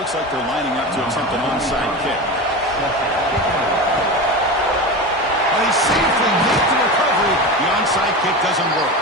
Looks like they're lining up to attempt an onside kick. Well, he safely makes the recovery. The onside kick doesn't work.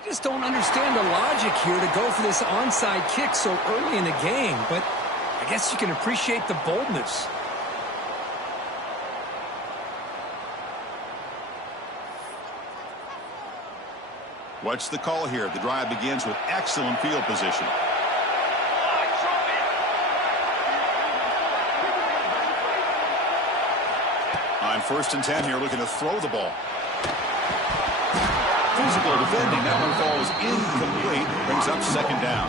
I just don't understand the logic here to go for this onside kick so early in the game, but I guess you can appreciate the boldness. What's the call here? The drive begins with excellent field position. On 1st and 10 here, looking to throw the ball. Physical defending. That one falls incomplete. Brings up 2nd down.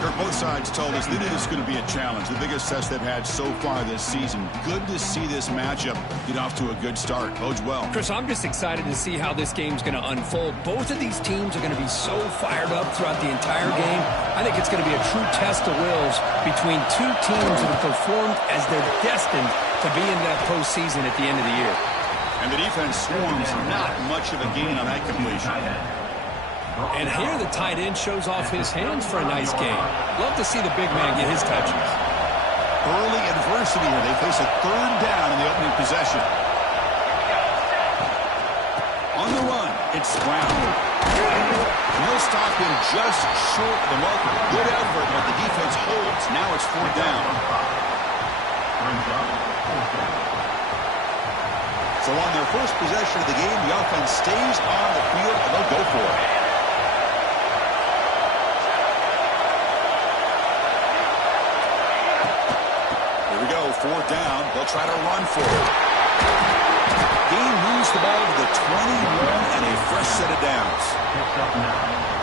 Kirk, both sides told us they knew this was going to be a challenge. The biggest test they've had so far this season. Good to see this matchup get off to a good start. Bodes well. Chris, I'm just excited to see how this game's going to unfold. Both of these teams are going to be so fired up throughout the entire game. I think it's going to be a true test of wills between two teams that have performed as they're destined to be in that postseason at the end of the year. And the defense swarms not much of a gain on that completion. And here the tight end shows off his hands for a nice game. Love to see the big man get his touches. Early adversity here. They face a 3rd down in the opening possession. On the run, it's Brown. He'll stop him just short of the mark. Good effort, but the defense holds. Now it's 4th down. So on their first possession of the game, the offense stays on the field, and they'll go for it. Here we go, 4th down. They'll try to run for it. Gain moves the ball to the 21 and a fresh set of downs.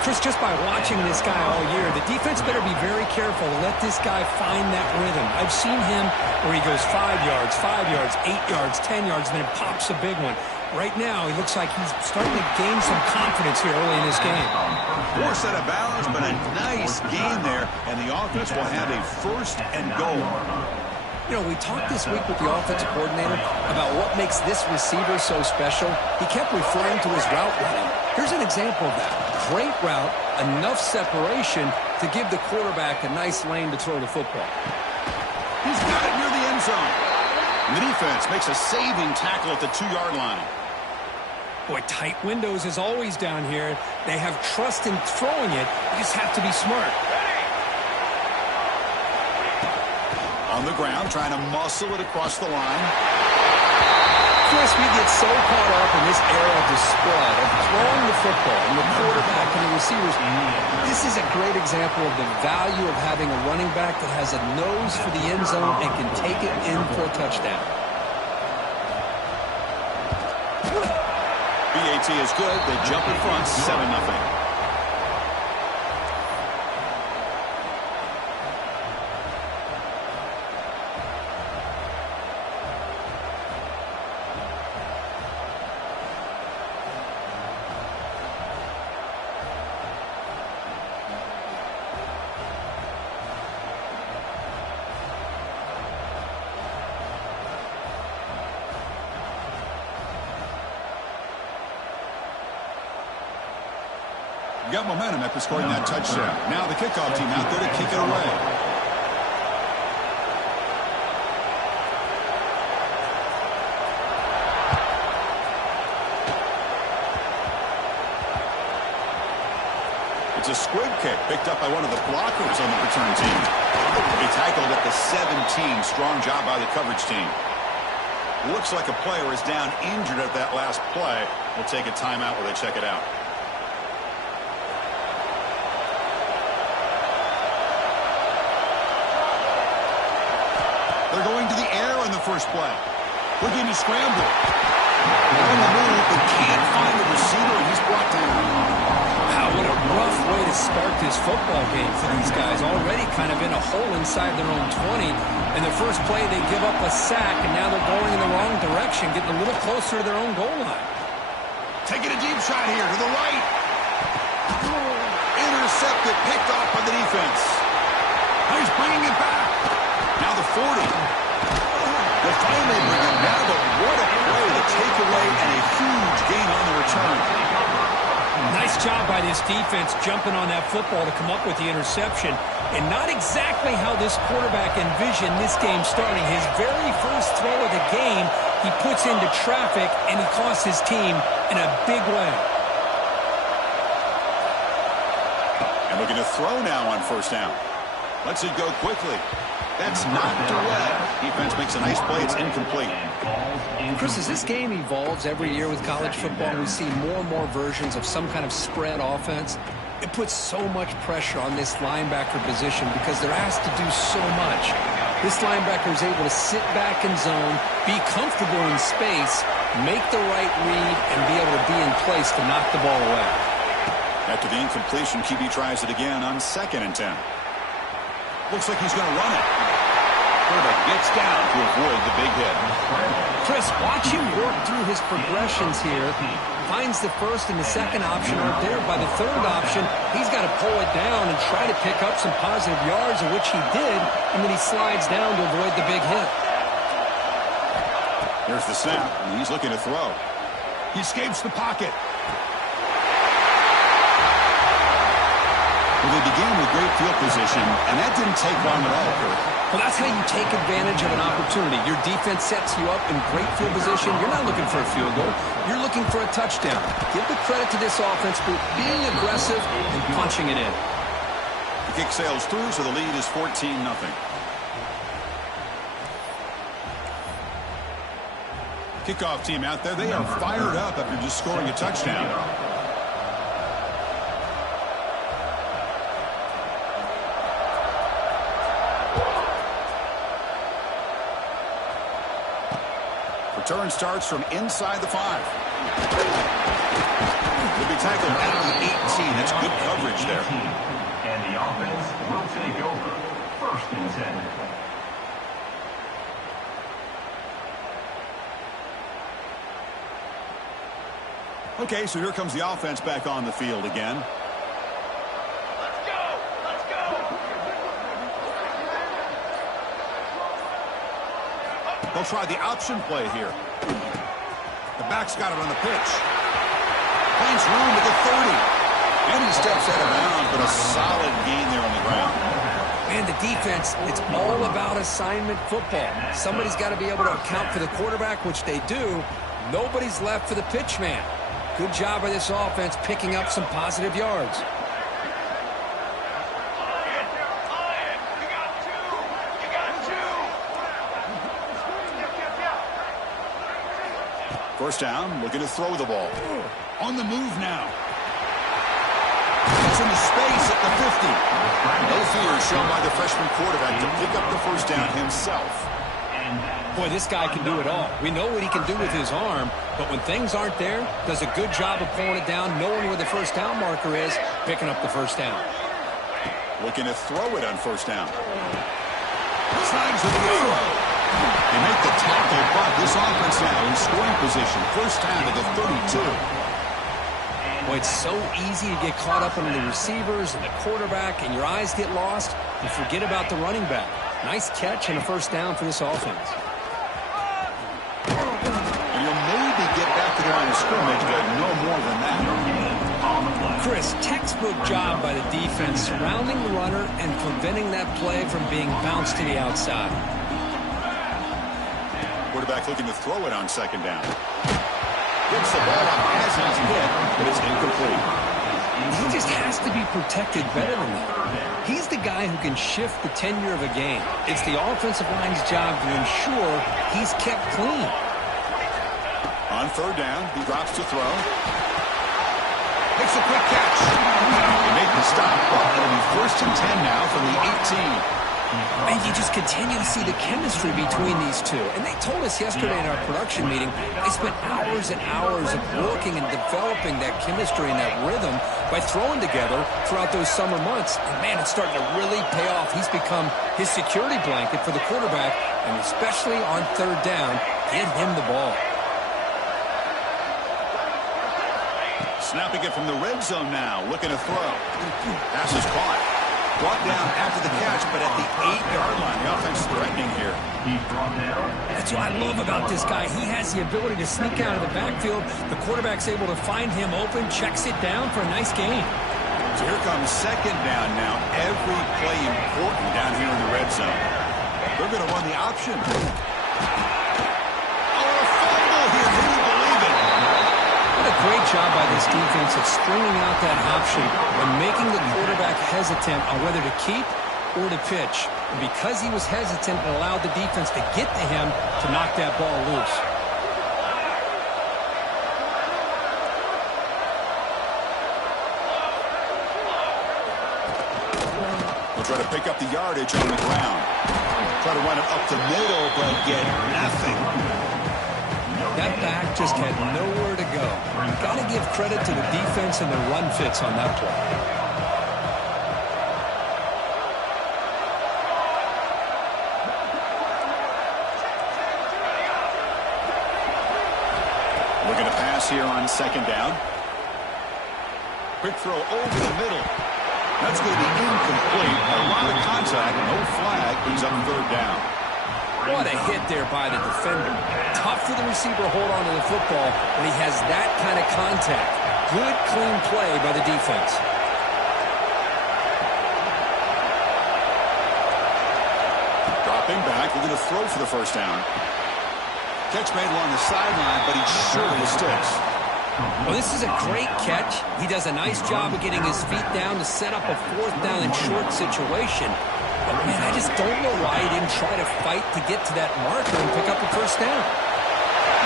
Chris, just by watching this guy all year, the defense better be very careful to let this guy find that rhythm. I've seen him where he goes 5 yards, 8 yards, 10 yards, and then pops a big one. Right now, he looks like he's starting to gain some confidence here early in this game. Poor set of balance, but a nice gain there, and the offense will have a 1st and goal. You know, we talked this week with the offensive coordinator about what makes this receiver so special. He kept referring to his route running. Here's an example of that. Great route, enough separation to give the quarterback a nice lane to throw the football. He's got it near the end zone. And the defense makes a saving tackle at the 2-yard line. Boy, tight windows is always down here. They have trust in throwing it. You just have to be smart. On the ground, trying to muscle it across the line. Chris, we get so caught up in this era of the spread, of throwing the football, and the quarterback and the receivers. This is a great example of the value of having a running back that has a nose for the end zone and can take it in for a touchdown. BAT is good. They jump in front, 7-0. Got momentum after scoring that touchdown. Now the kickoff team out there to kick it away. It's a squib kick picked up by one of the blockers on the return team. He tackled at the 17. Strong job by the coverage team. Looks like a player is down injured at that last play. We'll take a timeout while they check it out. They're going to the air on the first play. Looking to scramble. On the move, but can't find the receiver, and he's brought down. Wow, what a rough way to start this football game for these guys. Already kind of in a hole inside their own 20. In the first play, they give up a sack, and now they're going in the wrong direction, getting a little closer to their own goal line. Taking a deep shot here to the right. Intercepted, picked off by the defense. He's bringing it back. Now the 40. They'll finally bring it down, but what a play, the takeaway, and a huge gain on the return. Nice job by this defense jumping on that football to come up with the interception. And not exactly how this quarterback envisioned this game starting. His very first throw of the game, he puts into traffic, and he costs his team in a big way. And looking to throw now on first down. Lets it go quickly. That's knocked away. Defense makes a nice play. It's incomplete. Chris, as this game evolves every year with college football, we see more and more versions of some kind of spread offense. It puts so much pressure on this linebacker position because they're asked to do so much. This linebacker is able to sit back in zone, be comfortable in space, make the right read, and be able to be in place to knock the ball away. After the incompletion, QB tries it again on 2nd and 10. Looks like he's going to run it. Quarterback gets down to avoid the big hit. Chris, watch him work through his progressions here. Finds the first and the second option aren't there. By the third option, he's got to pull it down and try to pick up some positive yards, of which he did, and then he slides down to avoid the big hit. There's the snap, and he's looking to throw. He escapes the pocket. Well, they began with great field position, and that didn't take long at all, Kurt. Well, that's how you take advantage of an opportunity. Your defense sets you up in great field position. You're not looking for a field goal. You're looking for a touchdown. Give the credit to this offense for being aggressive and punching it in. The kick sails through, so the lead is 14-0. Kickoff team out there. They are fired up after just scoring a touchdown. Return starts from inside the 5. Will be tackled at the 18. That's good coverage there. And the offense will take over. 1st and 10. Okay, so here comes the offense back on the field again. Let's go! Let's go! They'll try the option play here. The back's got it on the pitch. Finds room at the 30. And he steps out of bounds, but a solid gain there on the ground. Man, the defense, it's all about assignment football. Somebody's got to be able to account for the quarterback, which they do. Nobody's left for the pitch man. Good job by this offense picking up some positive yards. First down, looking to throw the ball. On the move now. Gets into space at the 50. No fear shown by the freshman quarterback to pick up the first down himself. Boy, this guy can do it all. We know what he can do with his arm, but when things aren't there, does a good job of pulling it down, knowing where the first down marker is, picking up the first down. Looking to throw it on first down. Slides with the throw. They make the tackle, but this offense now in scoring position. First down at the 32. Boy, it's so easy to get caught up into the receivers and the quarterback, and your eyes get lost. You forget about the running back. Nice catch and a first down for this offense. And you'll maybe get back to the line of scrimmage, but no more than that. On the play. Chris, textbook job by the defense, surrounding the runner and preventing that play from being bounced to the outside. Quarterback looking to throw it on second down. Gets the ball up as he's hit, but it's incomplete. He just has to be protected better than that. He's the guy who can shift the tenure of a game. It's the offensive line's job to ensure he's kept clean. On third down, he drops to throw. Makes a quick catch. They make the stop. It'll be 1st and 10 now from the 18. And you just continue to see the chemistry between these two. And they told us yesterday in our production meeting, they spent hours and hours of working and developing that chemistry and that rhythm by throwing together throughout those summer months. And man, it's starting to really pay off. He's become his security blanket for the quarterback, and especially on third down, get him the ball. Snapping it from the red zone now, looking to throw. Pass is caught. Brought down after the catch, but at the 8-yard line. The offense threatening here. That's what I love about this guy. He has the ability to sneak out of the backfield. The quarterback's able to find him open, checks it down for a nice gain. So here comes second down now. Every play important down here in the red zone. They're going to run the option. Oh, a fumble here. Can you believe it? What a great job by this defense of stringing out that option and making the quarterback hesitant on whether to keep or to pitch. And because he was hesitant, it allowed the defense to get to him to knock that ball loose. We'll try to pick up the yardage on the ground. Try to run it up the middle, but get nothing. That back just had nowhere to go. Got to give credit to the defense and the run fits on that play. Looking to pass here on second down. Quick throw over the middle. That's going to be incomplete. A lot of contact, no flag, brings up third down. What a hit there by the defender. Tough for the receiver to hold on to the football when he has that kind of contact. Good, clean play by the defense. Dropping back, looking to throw for the first down. Catch made along the sideline, but he surely sticks. Well, this is a great catch. He does a nice job of getting his feet down to set up a fourth down and short situation. But, man, I just don't know why he didn't try to fight to get to that marker and pick up a first down.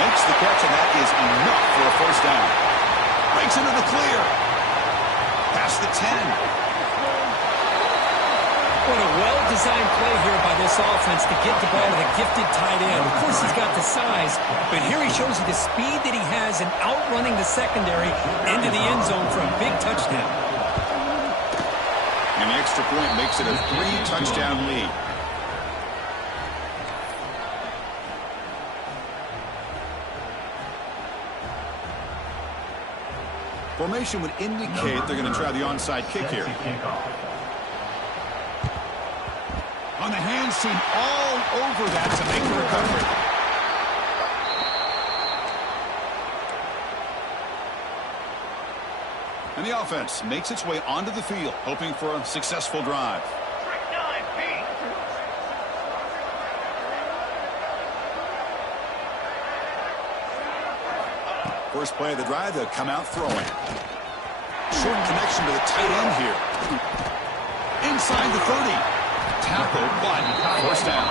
Makes the catch, and that is enough for a first down. Breaks into the clear. Past the 10. What a well-designed play here by this offense to get the ball to the gifted tight end. Of course, he's got the size, but here he shows you the speed that he has in outrunning the secondary into the end zone for a big touchdown. And the extra point makes it a 3-touchdown lead. Formation would indicate they're going to try the onside kick here. On the hands team all over that to make the recovery. And the offense makes its way onto the field, hoping for a successful drive. First play of the drive, they'll come out throwing. Short connection to the tight end here. Inside the 30. Tackle, but first down.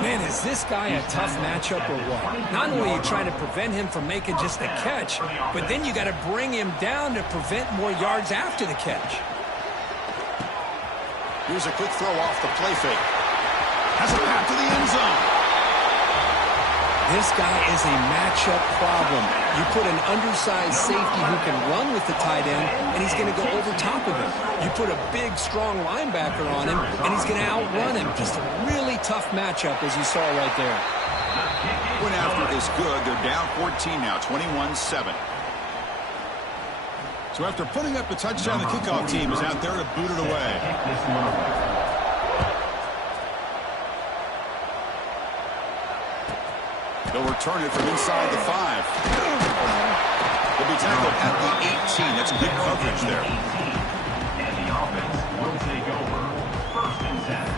Man, is this guy a tough matchup or what? Not only are you trying to prevent him from making just a catch, but then you got to bring him down to prevent more yards after the catch. Here's a quick throw off the play fake. Has a path to the end zone. This guy is a matchup problem. You put an undersized safety who can run with the tight end, and he's going to go over top of him. You put a big, strong linebacker on him, and he's going to outrun him. Just a really tough matchup, as you saw right there. Went after is good. They're down 14 now, 21-7. So after putting up a touchdown, the kickoff team is out there to boot it away. They'll return it from inside the 5. They'll be tackled at the 18. That's good coverage there. And the offense will take over. 1st and 10.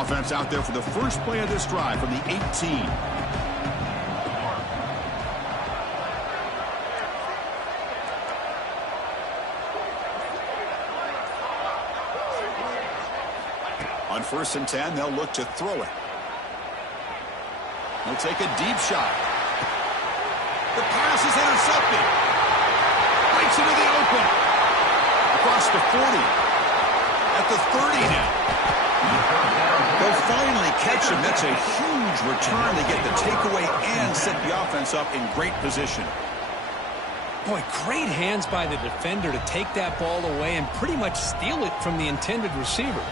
Offense out there for the first play of this drive from the 18. On 1st and 10, they'll look to throw it. He'll take a deep shot. The pass is intercepted. Breaks into the open. Across the 40. At the 30 now. They'll finally catch him. That's a huge return. They get the takeaway and set the offense up in great position. Boy, great hands by the defender to take that ball away and pretty much steal it from the intended receiver.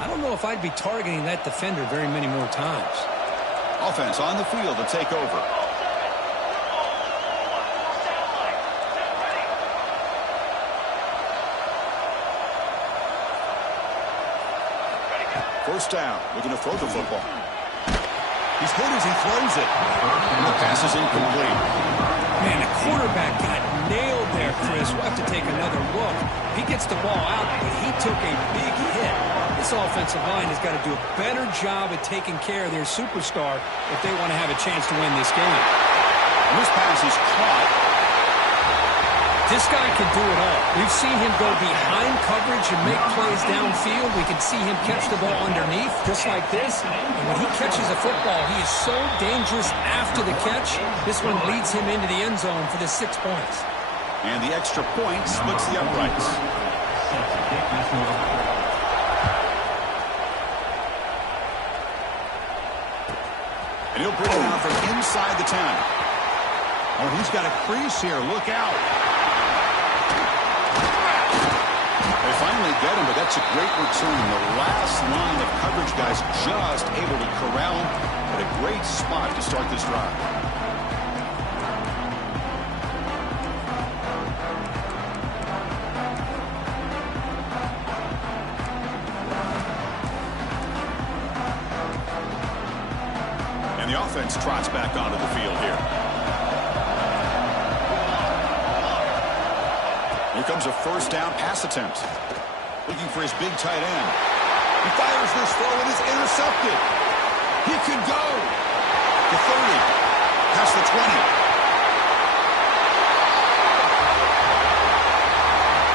I don't know if I'd be targeting that defender very many more times. Offense on the field to take over. First down, looking to throw the football. He's hit as he throws it. And the pass is incomplete. Man, the quarterback got nailed there, Chris. We'll have to take another look. He gets the ball out, but he took a big hit. This offensive line has got to do a better job at taking care of their superstar if they want to have a chance to win this game. And this pass is caught. This guy can do it all. We've seen him go behind coverage and make plays downfield. We can see him catch the ball underneath, just like this. And when he catches a football, he is so dangerous after the catch. This one leads him into the end zone for the 6 points. And the extra point splits the uprights. And he'll bring it out from inside the 10. Oh, he's got a crease here. Look out. They finally get him, but that's a great return. The last line of coverage guys just able to corral him at a great spot to start this drive. And the offense trots back onto the field here. Here comes a first down pass attempt. Looking for his big tight end. He fires this throw and is intercepted. He could go. The 30. Past the 20.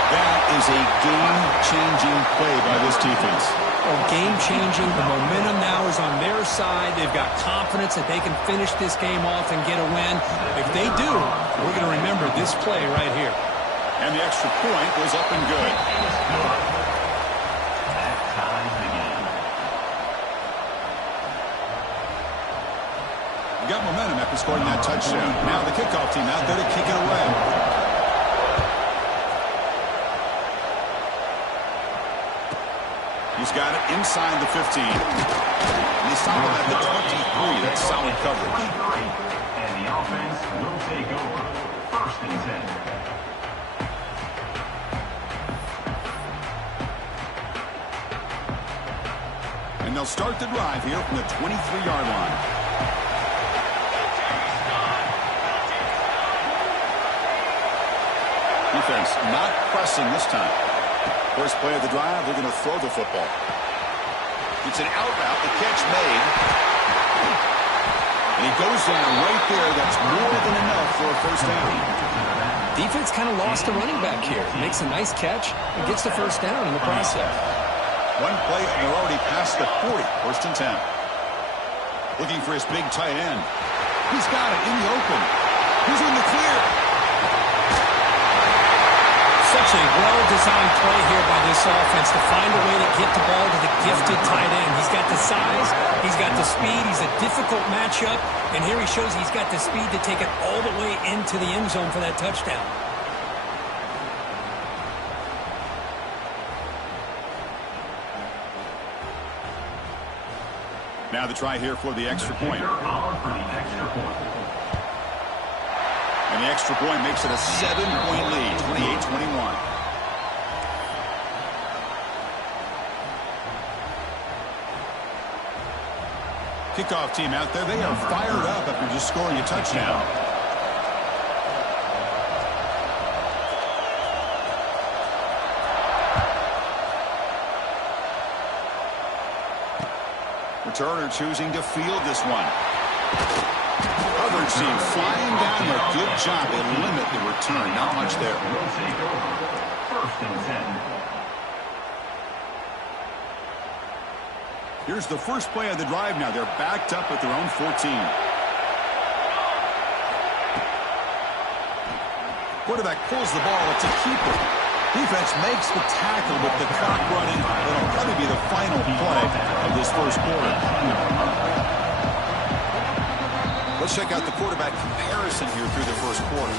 That is a game-changing play by this defense. Oh, game-changing. The momentum now is on their side. They've got confidence that they can finish this game off and get a win. If they do, we're going to remember this play right here. And the extra point was up and good. That ties the game. We got momentum after scoring that touchdown. Now the kickoff team out there to kick it away. He's got it inside the 15. And he's stopped him at the 23. That's solid coverage. And the offense will take over. 1st and 10. And they'll start the drive here from the 23-yard line. Defense not pressing this time. First play of the drive, they're going to throw the football. It's an out route, the catch made. And he goes down right there. That's more than enough for a first down. Defense kind of lost a running back here. Makes a nice catch and gets the first down in the process. One play, and they're already past the 40. 1st and 10. Looking for his big tight end. He's got it in the open. He's in the clear. Such a well-designed play here by this offense to find a way to get the ball to the gifted tight end. He's got the size. He's got the speed. He's a difficult matchup. And here he shows he's got the speed to take it all the way into the end zone for that touchdown. Now the try here for the extra point. And the extra point makes it a 7-point lead, 28-21. Kickoff team out there, they are fired up after just scoring a touchdown. Returner choosing to field this one. Coverage team flying down there. Good job. They limit the return. Not much there. Will take over. First and 10. Here's the first play of the drive now. They're backed up at their own 14. Quarterback pulls the ball. It's a keeper. Defense makes the tackle with the clock running. It'll probably be the final play of this first quarter. Let's check out the quarterback comparison here through the first quarter.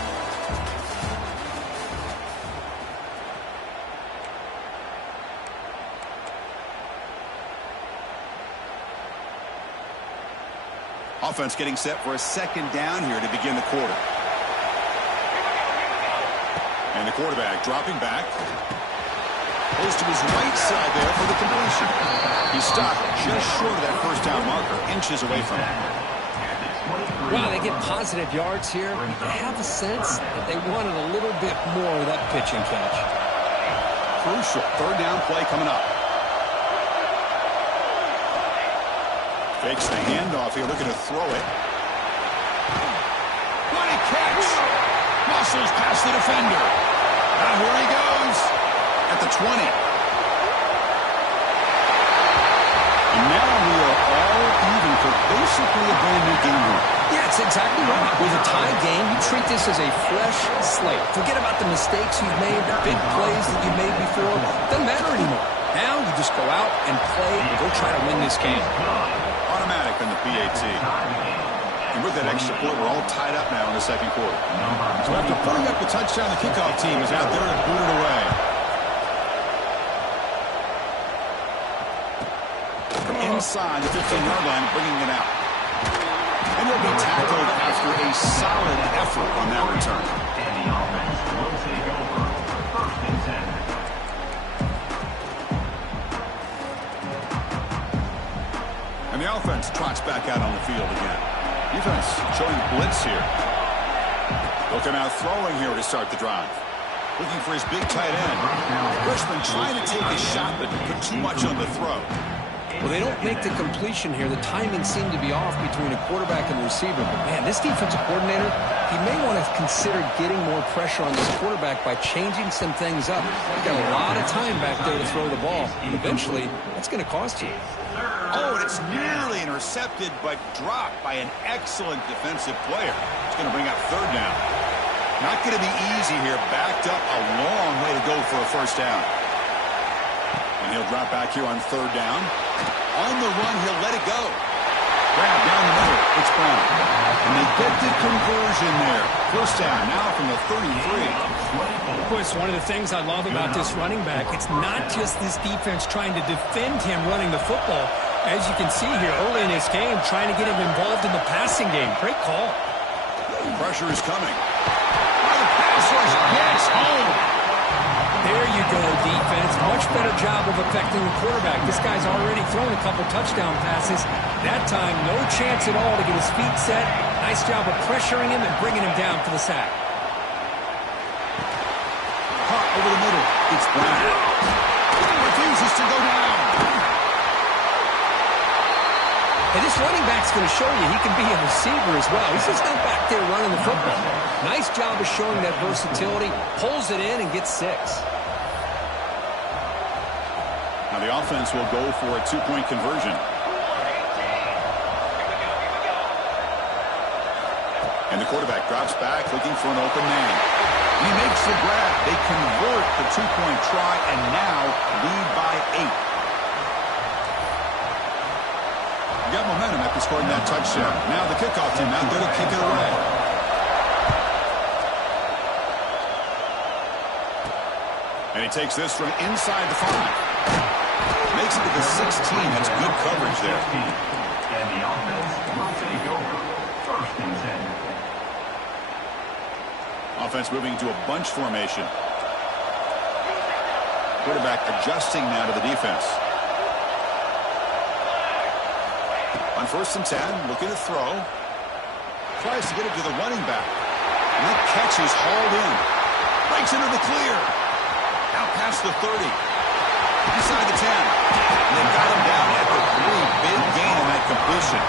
Offense getting set for a second down here to begin the quarter. And the quarterback dropping back. Goes to his right side there for the completion. He stopped just short of that first down marker, inches away from it. Well, they get positive yards here. I have a sense that they wanted a little bit more of that pitch and catch. Crucial third down play coming up. Fakes the handoff here, looking to throw it. What a catch! Muscles past the defender. Now here he goes at the 20. And now we are all even for basically a brand new game here. Yeah, it's exactly right. With a tie game, you treat this as a fresh slate. Forget about the mistakes you've made, the big plays that you made before. Doesn't matter anymore. Now you just go out and play and go try to win this game. Automatic on the PAT. And with that extra point, we're all tied up now in the second quarter. So after putting up the touchdown, the kickoff team is out there to boot it away. From inside the 15-yard line, bringing it out. And he'll be tackled after a solid effort on that return. And the offense will take over. First and 10. And the offense trots back out on the field again. Defense showing blitz here. Looking out throwing here to start the drive. Looking for his big tight end. Freshman trying to take a shot but put too much on the throw. Well, they don't make the completion here. The timing seemed to be off between a quarterback and the receiver. But, man, this defensive coordinator, he may want to consider getting more pressure on this quarterback by changing some things up. You've got a lot of time back there to throw the ball. And eventually, that's going to cost you. Oh, and it's nearly intercepted, but dropped by an excellent defensive player. It's going to bring up third down. Not going to be easy here. Backed up a long way to go for a first down. And he'll drop back here on third down. On the run, he'll let it go. Grab down the middle. It's Brown. And they get the conversion there. First down now from the 33. Of course, one of the things I love about this running back, it's not just this defense trying to defend him running the football. As you can see here early in this game, trying to get him involved in the passing game. Great call. Pressure is coming. Oh, the pass rush gets home. There you go, defense. Much better job of affecting the quarterback. This guy's already thrown a couple touchdown passes. That time, no chance at all to get his feet set. Nice job of pressuring him and bringing him down for the sack. Caught over the middle. It's Brown. Refuses to go down. And this running back's going to show you he can be a receiver as well. He's just not back there running the football. Nice job of showing that versatility. Pulls it in and gets 6. Now the offense will go for a two-point conversion. And the quarterback drops back looking for an open man. He makes the grab. They convert the two-point try and now lead by 8. Got momentum after scoring that touchdown. Now the kickoff team out there to kick it away. And he takes this from inside the 5. Makes it to the 16. That's good coverage there. And the offense will take over. First and 10. Offense moving to a bunch formation. Quarterback adjusting now to the defense. On 1st and 10, looking to throw. Tries to get it to the running back. And that catch is hauled in. Breaks into the clear. Out past the 30. Inside the 10. And they've got him down at the 3. Big gain on that completion.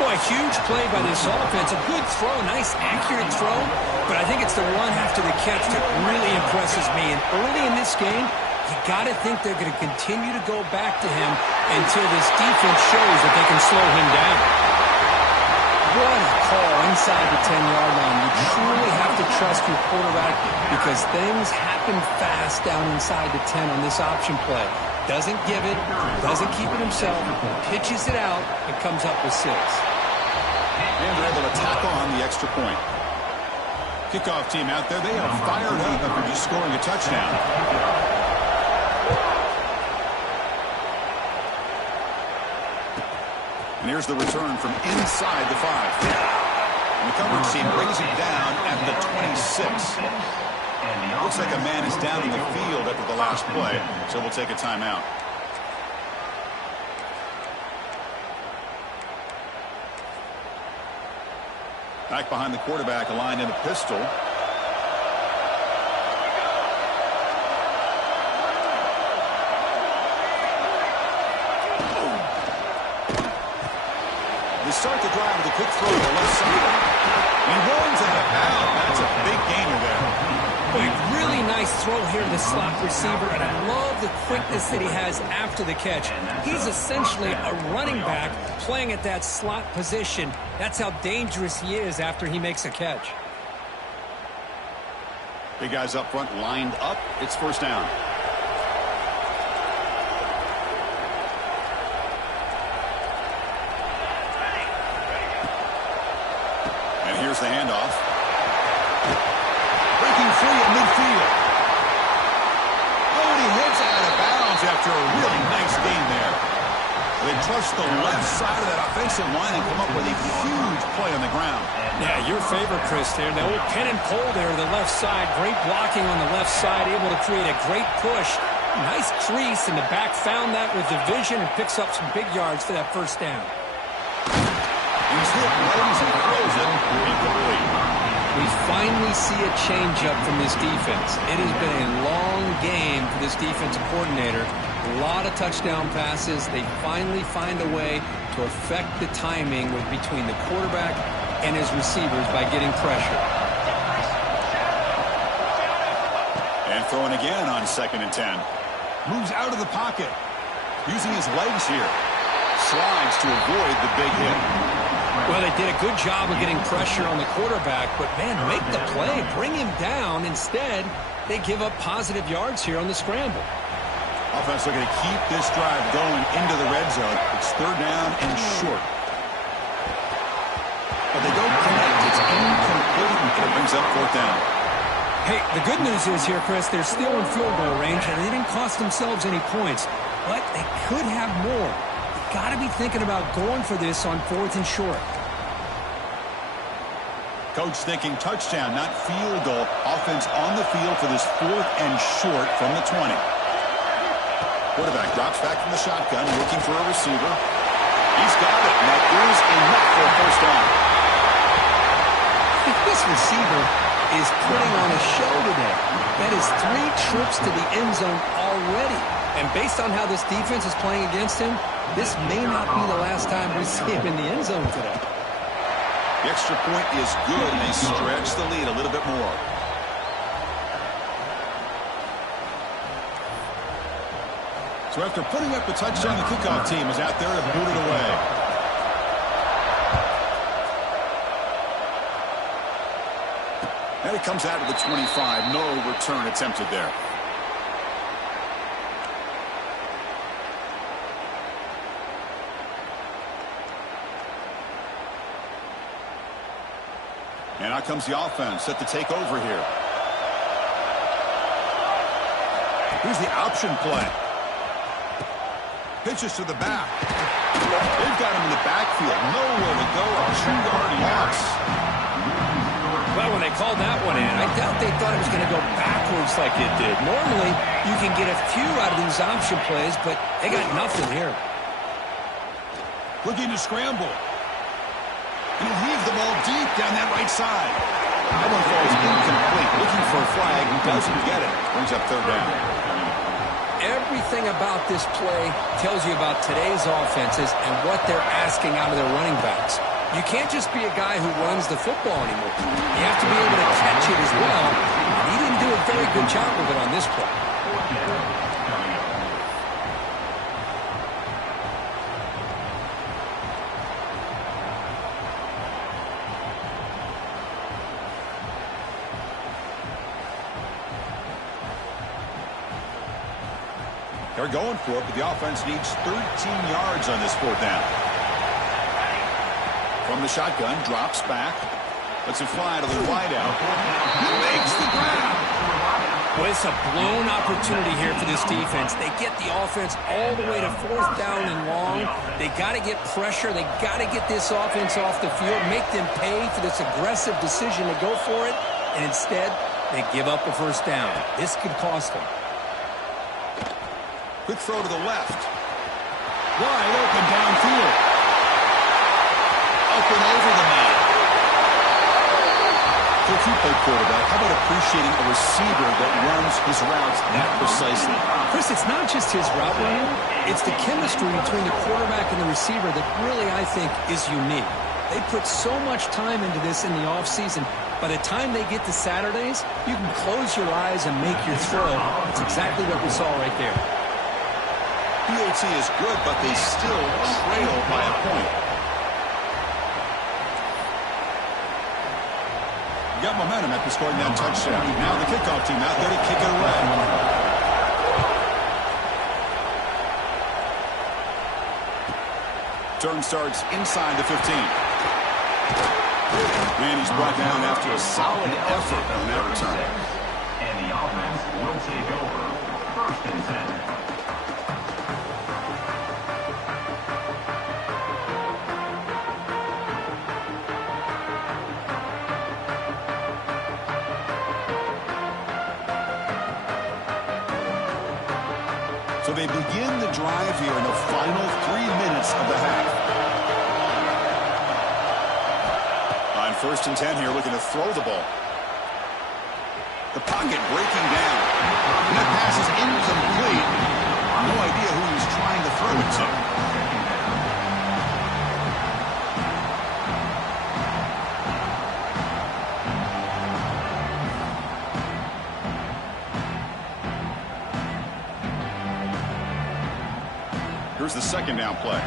Boy, huge play by this offense. A good throw, nice accurate throw. But I think it's the run after the catch that really impresses me. And early in this game, you got to think they're going to continue to go back to him until this defense shows that they can slow him down. What a call inside the 10-yard line. You truly have to trust your quarterback because things happen fast down inside the 10 on this option play. Doesn't give it, doesn't keep it himself, pitches it out, and comes up with 6. And they're able to tack on the extra point. Kickoff team out there, they are fired up after just scoring a touchdown. And here's the return from inside the 5. And the coverage team brings it down at the 26. Looks like a man is down in the field after the last play, so we'll take a timeout. Back behind the quarterback, aligned in a pistol. They start the drive with a quick throw to the left side. He runs out of bounds. That's a big gainer there. Boy, really nice throw here to the slot receiver, and I love the quickness that he has after the catch. He's essentially a running back playing at that slot position. That's how dangerous he is after he makes a catch. Big guys up front lined up. It's 1st down. And here's the handoff. Breaking free at midfield. Oh, and he heads out of bounds after a really nice gain there. They trust the left side of that offensive line and come up with a huge play on the ground. Yeah, your favorite, Chris, there. The old pin and pull there to the left side. Great blocking on the left side, able to create a great push. Nice crease, and the back found that with the vision and picks up some big yards for that 1st down. He's hit right as he throws it. Incomplete. We finally see a change-up from this defense. It has been a long game for this defensive coordinator. A lot of touchdown passes. They finally find a way to affect the timing between the quarterback and his receivers by getting pressure. And throwing again on 2nd and 10. Moves out of the pocket. Using his legs here. Slides to avoid the big hit. Well, they did a good job of getting pressure on the quarterback, but, man, make the play. Bring him down. Instead, they give up positive yards here on the scramble. Offense looking to keep this drive going into the red zone. It's 3rd down and short. But they don't connect. It's incomplete, and it brings up 4th down. Hey, the good news is here, Chris, they're still in field goal range, and they didn't cost themselves any points. But they could have more. You got to be thinking about going for this on 4th and short. Coach thinking touchdown, not field goal. Offense on the field for this 4th and short from the 20. Quarterback drops back from the shotgun, looking for a receiver. He's got it, and that is enough for a 1st down. This receiver is putting on a show today. That is 3 trips to the end zone already. And based on how this defense is playing against him, this may not be the last time we see him in the end zone today. The extra point is good, and they stretch the lead a little bit more. So after putting up the touchdown, the kickoff team is out there to boot it away. And it comes out of the 25. No return attempted there. And out comes the offense set to take over here. Here's the option play. Pitches to the back. They've got him in the backfield. Nowhere to go. A 2-yard loss. Well, when they called that one in, I doubt they thought it was going to go backwards like it did. Normally, you can get a few out of these option plays, but they got nothing here. Looking to scramble. He'll leave the ball deep down that right side. That one falls incomplete. Looking for a flag. Doesn't get it. Brings up third down. Everything about this play tells you about today's offenses and what they're asking out of their running backs. You can't just be a guy who runs the football anymore. You have to be able to catch it as well. And he didn't do a very good job of it on this play. They're going for it, but the offense needs 13 yards on this fourth down. From the shotgun, drops back. Lets it fly to the wideout. He makes the grab. Well, it's a blown opportunity here for this defense. They get the offense all the way to fourth down and long. They got to get pressure. They got to get this offense off the field, make them pay for this aggressive decision to go for it, and instead, they give up a first down. This could cost them. Quick throw to the left. Wide open downfield. Up and over the man. If you play quarterback, how about appreciating a receiver that runs his routes that precisely? Chris, it's not just his route running. It's the chemistry between the quarterback and the receiver that really, I think, is unique. They put so much time into this in the offseason. By the time they get to Saturdays, you can close your eyes and make your throw. That's exactly what we saw right there. PAT is good, but they still trail by a point. Got momentum after scoring that touchdown. Now the kickoff team out there to kick it away. Turn starts inside the 15. And he's brought down after a solid effort on that return. And the offense will take over. First and 10. So they begin the drive here in the final 3 minutes of the half. On first and 10 here, looking to throw the ball. The pocket breaking down. And that pass is incomplete. No idea who he's trying to throw it to. Here's the second down play.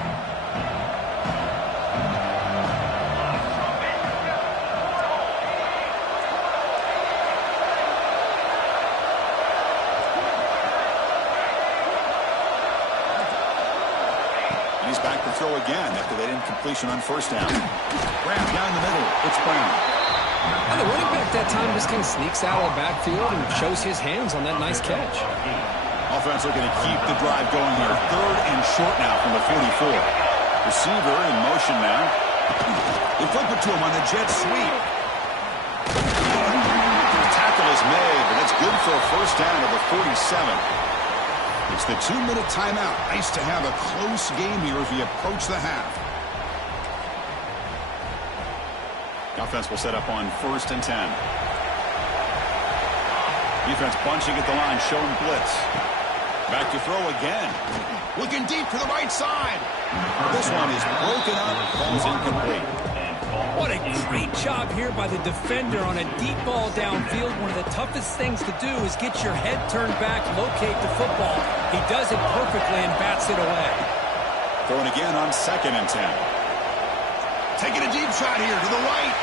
And he's back to throw again after that incompletion on first down. Graham down the middle. It's Brown. And the running back that time just kind of sneaks out of the backfield and shows his hands on that nice catch. Offense looking to keep the drive going here. Third and short now from the 44. Receiver in motion now. They flip it to him on the jet sweep. The tackle is made, but that's good for a first down of the 47. It's the 2-minute timeout. Nice to have a close game here as we approach the half. The offense will set up on first and 10. Defense bunching at the line, showing blitz. Back to throw again. Looking deep to the right side. This one is broken up. Falls incomplete. What a great job here by the defender on a deep ball downfield. One of the toughest things to do is get your head turned back, locate the football. He does it perfectly and bats it away. Throwing again on second and 10. Taking a deep shot here to the right.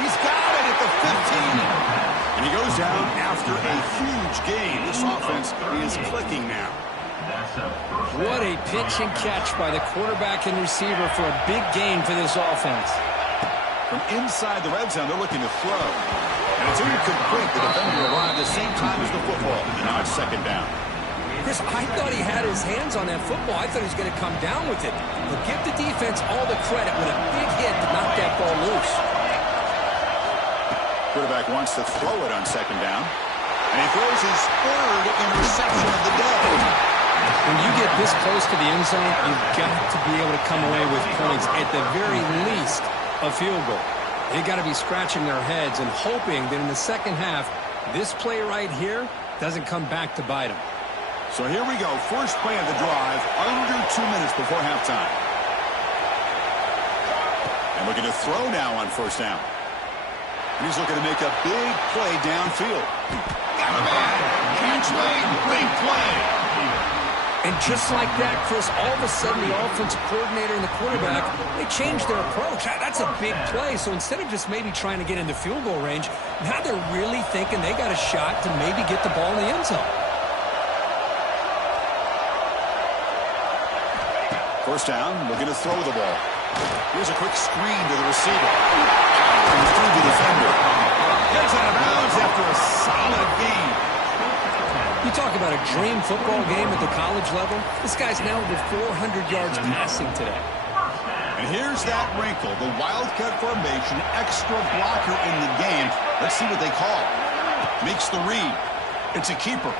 He's got it at the 15. And he goes down after a huge gain. This offense is clicking now. What a pitch and catch by the quarterback and receiver for a big gain for this offense. From inside the red zone, they're looking to throw. And it's incomplete. The defender arrived the same time as the football. And now it's second down. Chris, I thought he had his hands on that football. I thought he was going to come down with it. But give the defense all the credit with a big hit to knock that ball loose. Quarterback wants to throw it on second down. And he throws his third interception of the day. When you get This close to the end zone, you've got to be able to come away with points, at the very least, a field goal. They've got to be scratching their heads and hoping that in the second half, this play right here doesn't come back to bite them. So here we go. First play of the drive, under 2 minutes before halftime. And looking to throw now on first down. He's looking to make a big play downfield. Got a man. Catch made. Big play. And just like that, Chris, all of a sudden the offensive coordinator and the quarterback, they changed their approach. That's a big play. So instead of just maybe trying to get into field goal range, now they're really thinking they got a shot to maybe get the ball in the end zone. First down, looking to throw the ball. Here's a quick screen to the receiver. Comes through the defender. Gets out of bounds after a solid game. You talk about a dream football game at the college level. This guy's now over 400 yards passing today. And here's that wrinkle, the Wildcat formation, extra blocker in the game. Let's see what they call. Makes the read. It's a keeper.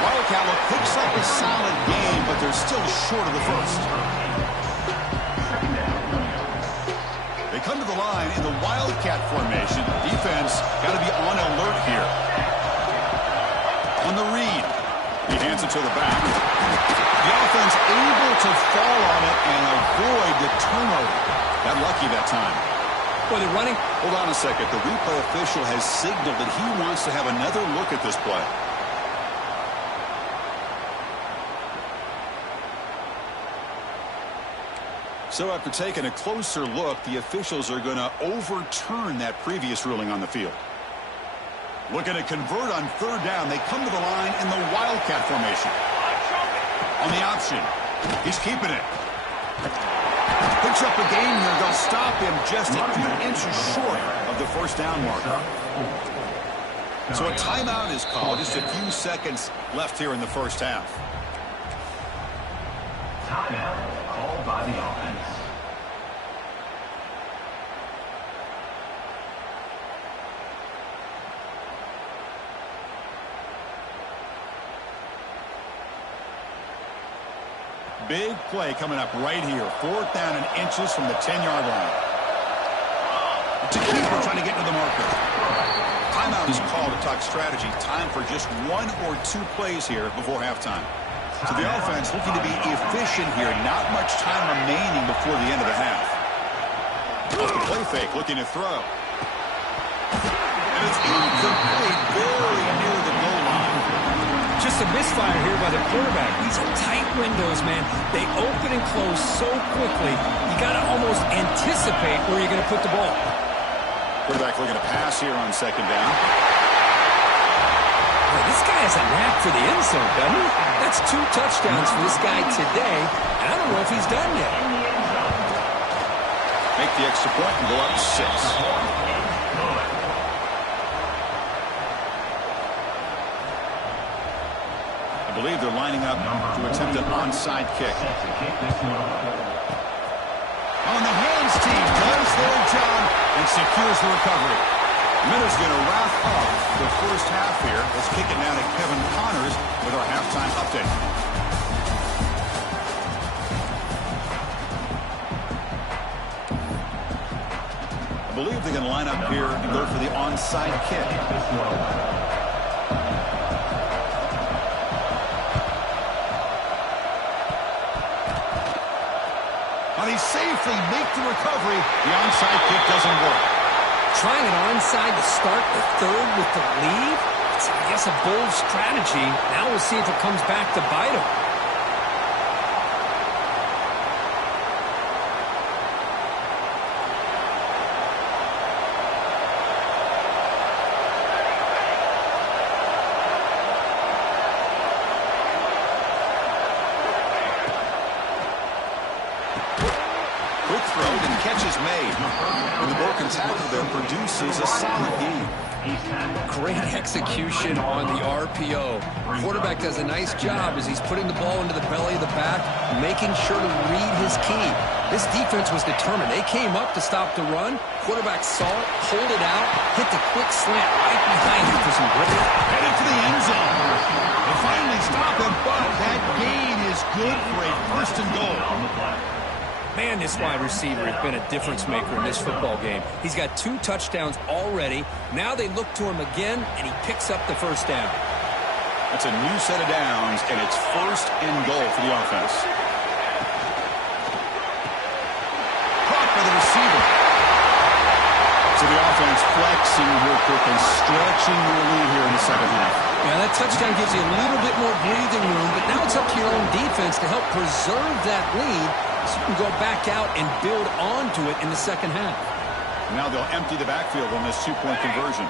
Wildcat picks up a solid game, but they're still short of the first. They come to the line in the Wildcat formation. Defense got to be on alert here. On the read, he hands it to the back. The offense able to fall on it and avoid the turnover. Got lucky that time. Well, they're running. Hold on a second. The replay official has signaled that he wants to have another look at this play. So after taking a closer look, the officials are going to overturn that previous ruling on the field. Looking to convert on third down. They come to the line in the Wildcat formation. On the option. He's keeping it. Picks up a gain here. They'll stop him just a few inches short of the first down marker. So a timeout is called. Just a few seconds left here in the first half. Timeout called by the offense. Big play coming up right here. Fourth down and inches from the 10-yard line. It's a keeper trying to get to the marker. Timeout is called to talk strategy. Time for just one or two plays here before halftime. So the offense looking to be efficient here. Not much time remaining before the end of the half. Off the play fake, looking to throw. And it's incomplete, very near the goal line. Just a misfire here by the quarterback. These are tight windows, man. They open and close so quickly, you got to almost anticipate where you're going to put the ball. Quarterback looking to pass here on second down. Boy, this guy has a knack for the end zone, doesn't he? That's 2 touchdowns for this guy today, and I don't know if he's done yet. Make the extra point and go up 6. I believe they're lining up to attempt an onside kick. On the hands team does their job and secures the recovery. Miller's going to wrap up the first half here. Let's kick it now to Kevin Connors with our halftime update. I believe they're going to line up here and go for the onside kick. He safely make the recovery. The onside kick doesn't work. Trying an onside to start the third with the lead? It's, I guess, a bold strategy. Now we'll see if it comes back to bite him. And the broken tackle there produces a solid game. Great execution on the RPO. Quarterback does a nice job as he's putting the ball into the belly of the back, making sure to read his key. This defense was determined. They came up to stop the run. Quarterback saw it, pulled it out, hit the quick slant right behind him for some great. Headed to the end zone. They finally stop him, but good for a first and goal. On the play. Man, this wide receiver has been a difference maker in this football game. He's got 2 touchdowns already. Now they look to him again, and he picks up the first down. That's a new set of downs, and it's first and goal for the offense. Caught by the receiver. So the offense flexing here quickly, stretching their lead here in the second half. Yeah, that touchdown gives you a little bit more breathing room, but now it's up to your own defense to help preserve that lead so you can go back out and build onto it in the second half. Now they'll empty the backfield on this 2-point conversion.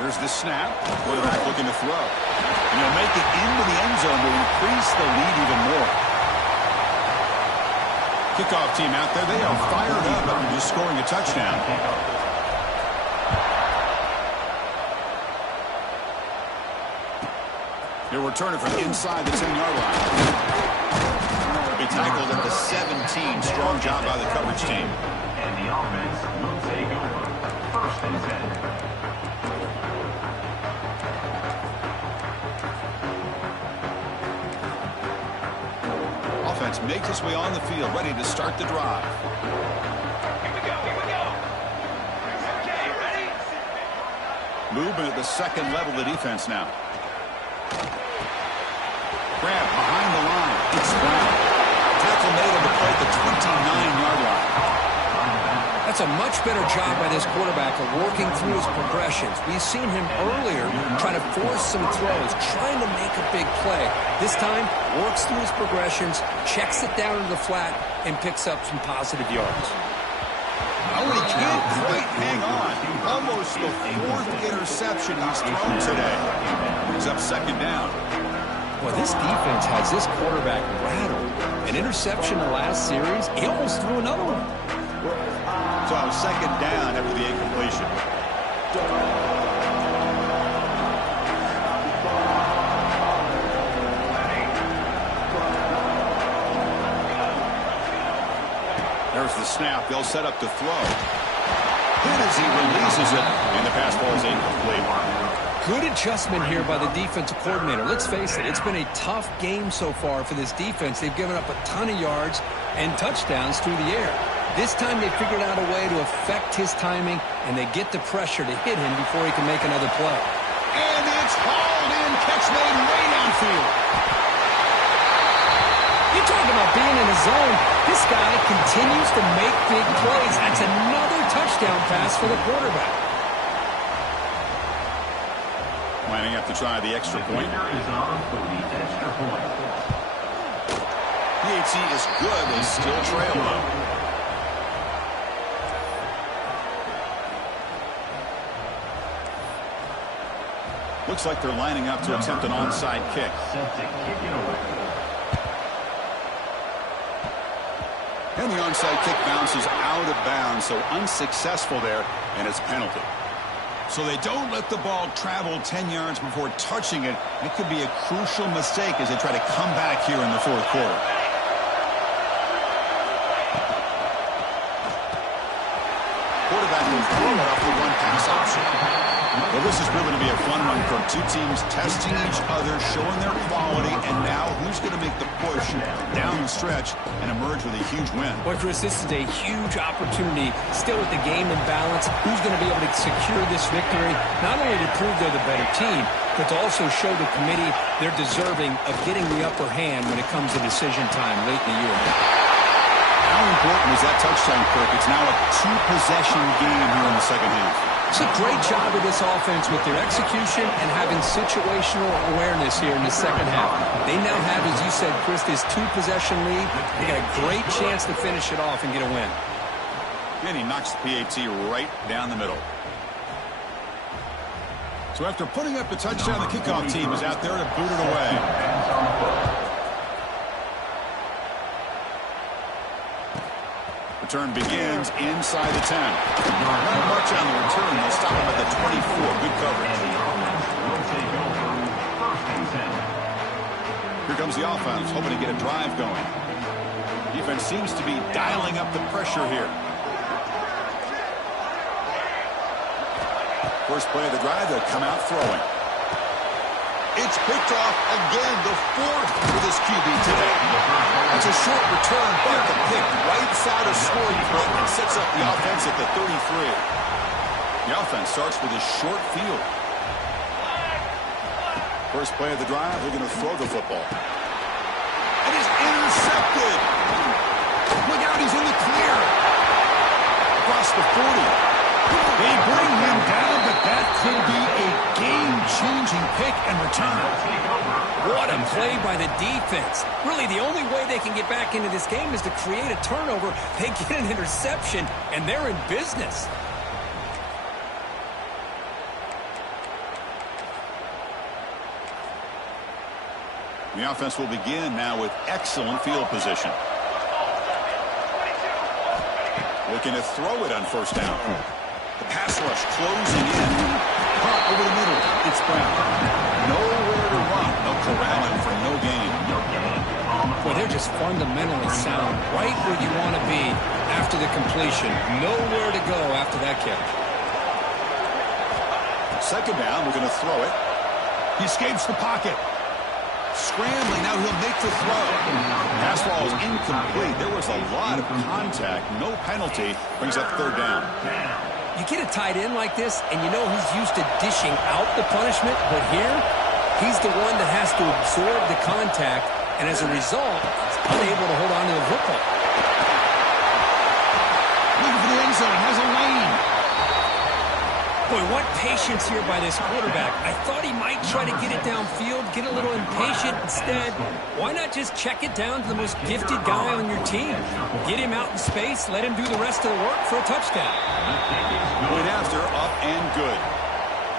Here's the snap. Quarterback looking to throw. And he'll make it into the end zone to increase the lead even more. Kickoff team out there. They are fired up after just scoring a touchdown. He'll return it from inside the 10-yard line. He tackled at the 17. Strong job by the coverage team. And the offense will take over. First and 10. Offense makes its way on the field, ready to start the drive. Here we go. Okay, ready? Movement at the second level of the defense now. Grab behind the line. It's Brown. Tackle made on the play at the 29-yard line. That's a much better job by this quarterback of working through his progressions. We've seen him earlier trying to force some throws, trying to make a big play. This time, works through his progressions, checks it down to the flat, and picks up some positive yards. Oh, he can't quite hang on. Almost the 4th interception he's thrown today. Brings up second down. Well, this defense has this quarterback rattled. An interception in the last series, he almost threw another one. So second down after the incompletion. There's the snap. They'll set up to throw. Hit as he releases it, and the pass ball is incomplete. Good adjustment here by the defensive coordinator. Let's face it, it's been a tough game so far for this defense. They've given up a ton of yards and touchdowns through the air. This time they figured out a way to affect his timing, and they get the pressure to hit him before he can make another play. And it's hauled in. Catch made way downfield. You talk about being in the zone. This guy continues to make big plays. That's another touchdown pass for the quarterback. Lining up to try the extra point. Winner is on for the extra point. PAT is good. They still trail though. Looks like they're lining up to attempt an onside kick. Set to kick it away. And the onside kick bounces out of bounds, so unsuccessful there, and it's a penalty. So they don't let the ball travel 10 yards before touching it. It could be a crucial mistake as they try to come back here in the 4th quarter. Quarterback will throw it off the one-pass option. Well, this has proven to be a fun one for two teams testing each other, showing their quality, and now who's going to make the push down the stretch and emerge with a huge win. Boy, Chris, this is a huge opportunity. Still with the game in balance, who's going to be able to secure this victory, not only to prove they're the better team, but to also show the committee they're deserving of getting the upper hand when it comes to decision time late in the year. How important is that touchdown, Kirk? It's now a 2-possession game here in the second half. It's a great job of this offense with their execution and having situational awareness here in the second half. They now have, as you said, Chris, this 2-possession lead. They got a great chance to finish it off and get a win. And he knocks the PAT right down the middle. So after putting up the touchdown, the kickoff team is out there to boot it away. Return begins inside the 10. Not much on the return. They'll stop him at the 24. Good coverage. Here comes the offense, hoping to get a drive going. Defense seems to be dialing up the pressure here. First play of the drive, they'll come out throwing. It's picked off again, the fourth for this QB today. It's a short return, but the pick right side of scoring threat and sets up the offense at the 33. The offense starts with a short field. First play of the drive, they're going to throw the football. It is intercepted. Look out, he's in the clear. Across the 40. They bring him down, but that could be a game-changing pick and return. What a play by the defense. Really, the only way they can get back into this game is to create a turnover. They get an interception, and they're in business. The offense will begin now with excellent field position. Looking to throw it on first down. The pass rush closing in. Caught over the middle. It's Brown. Nowhere to run. They'll corral him for no gain. Boy, they're just fundamentally sound. Right where you want to be after the completion. Nowhere to go after that catch. Second down, we're going to throw it. He escapes the pocket. Scrambling, now he'll make the throw. Pass ball is incomplete. There was a lot of contact. No penalty. Brings up third down. You get a tight end like this, and you know he's used to dishing out the punishment, but here, he's the one that has to absorb the contact, and as a result, he's unable to hold on to the football. Looking for the end zone, has a lane. Boy, what patience here by this quarterback. I thought he might try to get it downfield, get a little impatient. Instead, why not just check it down to the most gifted guy on your team? Get him out in space, let him do the rest of the work for a touchdown. Point after, up and good.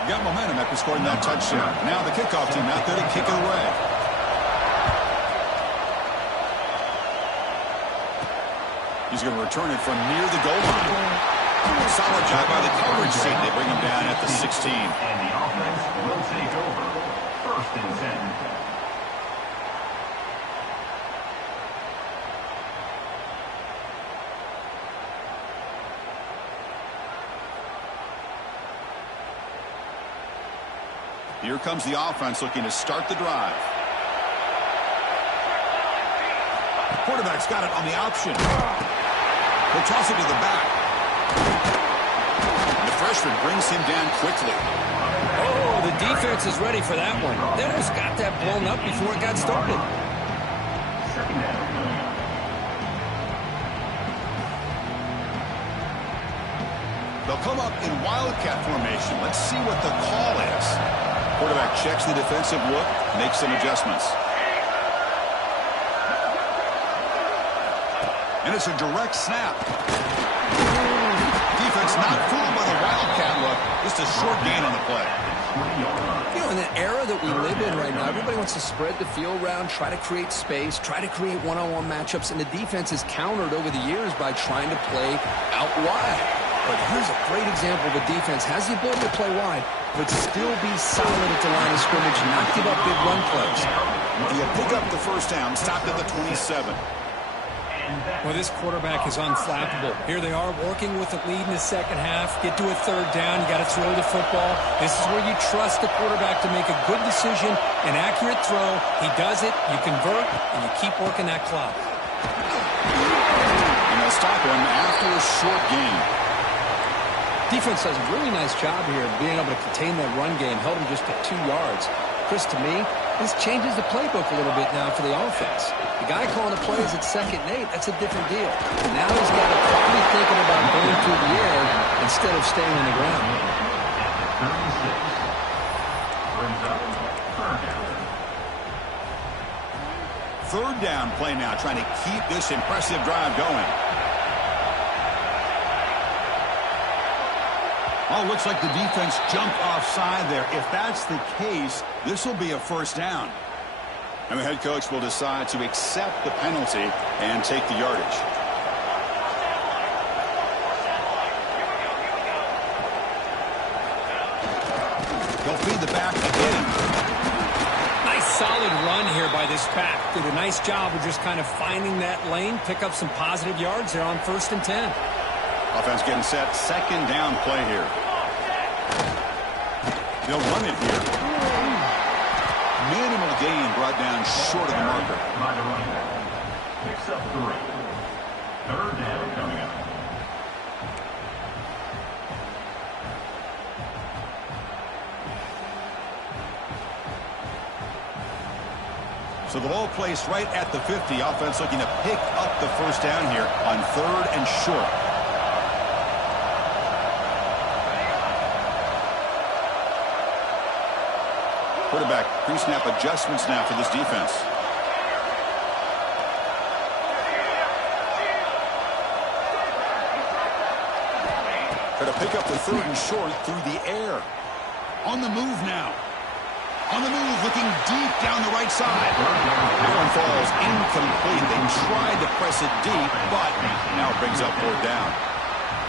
Got momentum after scoring that touchdown. Now the kickoff team out there to kick it away. He's going to return it from near the goal line. Solid job by the coverage team. They bring him down at the 16. And the offense will take over. First and 10. Here comes the offense looking to start the drive. Quarterback's got it on the option. He'll toss it to the back. The freshman brings him down quickly. Oh, the defense is ready for that one. They almost got that blown up before it got started. Second down. They'll come up in wildcat formation. Let's see what the call is. Quarterback checks the defensive look, makes some adjustments. And it's a direct snap. Defense not fooled by the wildcat look. Just a short gain on the play. You know, in an era that we live in right now, everybody wants to spread the field around, try to create space, try to create one-on-one matchups, and the defense is countered over the years by trying to play out wide. But here's a great example of a defense has the ability to play wide, but still be solid at the line of scrimmage, not give up big run plays. You pick up the first down, stopped at the 27. Well, this quarterback is unflappable. Here they are working with the lead in the second half. Get to a third down. You got to throw the football. This is where you trust the quarterback to make a good decision, an accurate throw. He does it. You convert, and you keep working that clock. And they'll stop him after a short gain. Defense does a really nice job here of being able to contain that run game. Held him just to 2 yards. Chris, to me, this changes the playbook a little bit now for the offense. The guy calling the plays at 2nd and 8, that's a different deal. Now he's got to probably thinking about going through the air instead of staying on the ground. 36. Brings up third down. Third down play now, trying to keep this impressive drive going. Oh, looks like the defense jumped offside there. If that's the case, this will be a first down. And the head coach will decide to accept the penalty and take the yardage. They'll feed the back again. Nice solid run here by this pack. Did a nice job of just kind of finding that lane, pick up some positive yards there on 1st and 10. Offense getting set. Second down play here. They'll run it here. brought down short of the marker. By the running back. Picks up 3. Third down coming up. So the ball placed right at the 50. Offense looking to pick up the first down here on 3rd and short. Quarterback pre-snap adjustments now for this defense. Try to pick up the 3rd and short through the air. On the move now. On the move, looking deep down the right side. That one falls incomplete. They tried to press it deep, but now it brings up 4th down.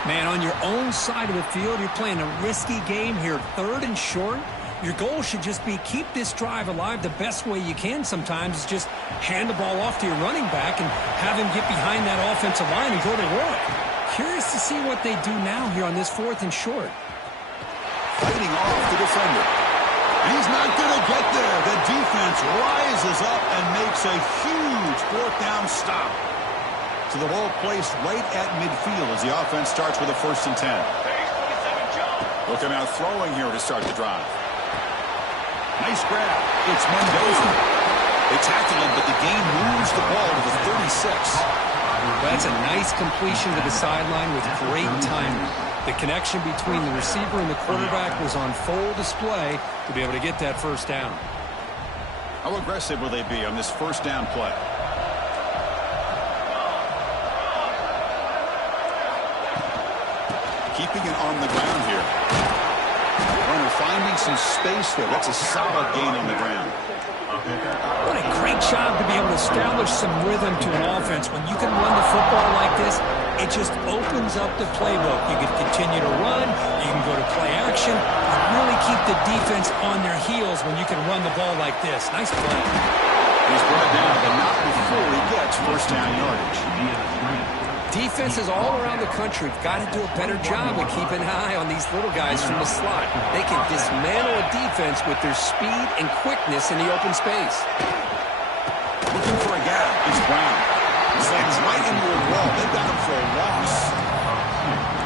Man, on your own side of the field, you're playing a risky game here. 3rd and short. Your goal should just be keep this drive alive the best way you can sometimes is just hand the ball off to your running back and have him get behind that offensive line and go to work. Curious to see what they do now here on this 4th and short. Fighting off the defender. He's not going to get there. The defense rises up and makes a huge 4th down stop. So the ball placed right at midfield as the offense starts with a 1st and 10. They'll come out throwing here to start the drive. Nice grab. It's Mendoza. They tackle him, but the game moves the ball to the 36. That's a nice completion to the sideline with great timing. The connection between the receiver and the quarterback was on full display to be able to get that first down. How aggressive will they be on this first down play? Keeping it on the ground here. Runner finding some space there. That's a solid gain on the ground. What a great job to be able to establish some rhythm to an offense. When you can run the football like this, it just opens up the playbook. You can continue to run. You can go to play action. You really keep the defense on their heels when you can run the ball like this. Nice play. He's brought down, but not before he gets first down yardage. Defenses all around the country have got to do a better job of keeping an eye on these little guys from the slot. They can dismantle a defense with their speed and quickness in the open space. Looking for a gap. It's Brown. Slams right into a wall. They've got him for a loss.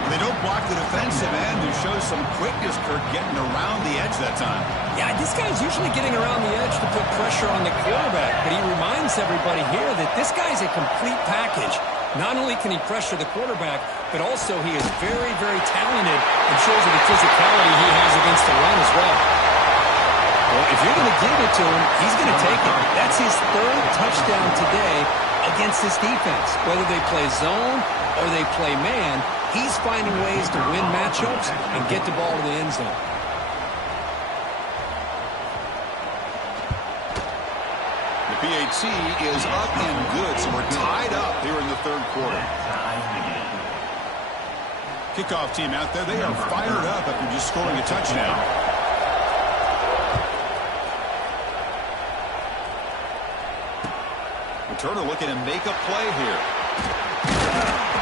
They don't block the defensive end, who shows some quickness, Kirk, getting around the edge that time. Yeah, this guy's usually getting around the edge to put pressure on the quarterback, but he reminds everybody here that this guy's a complete package. Not only can he pressure the quarterback, but also he is very, very talented and shows you the physicality he has against the run as well. Well, if you're going to give it to him, he's going to take it. That's his 3rd touchdown today against this defense. Whether they play zone or they play man, he's finding ways to win matchups and get the ball to the end zone. The PAT is up and good, so we're tied up here in the 3rd quarter. Kickoff team out there, they are fired up after just scoring a touchdown. Returner looking to make a play here.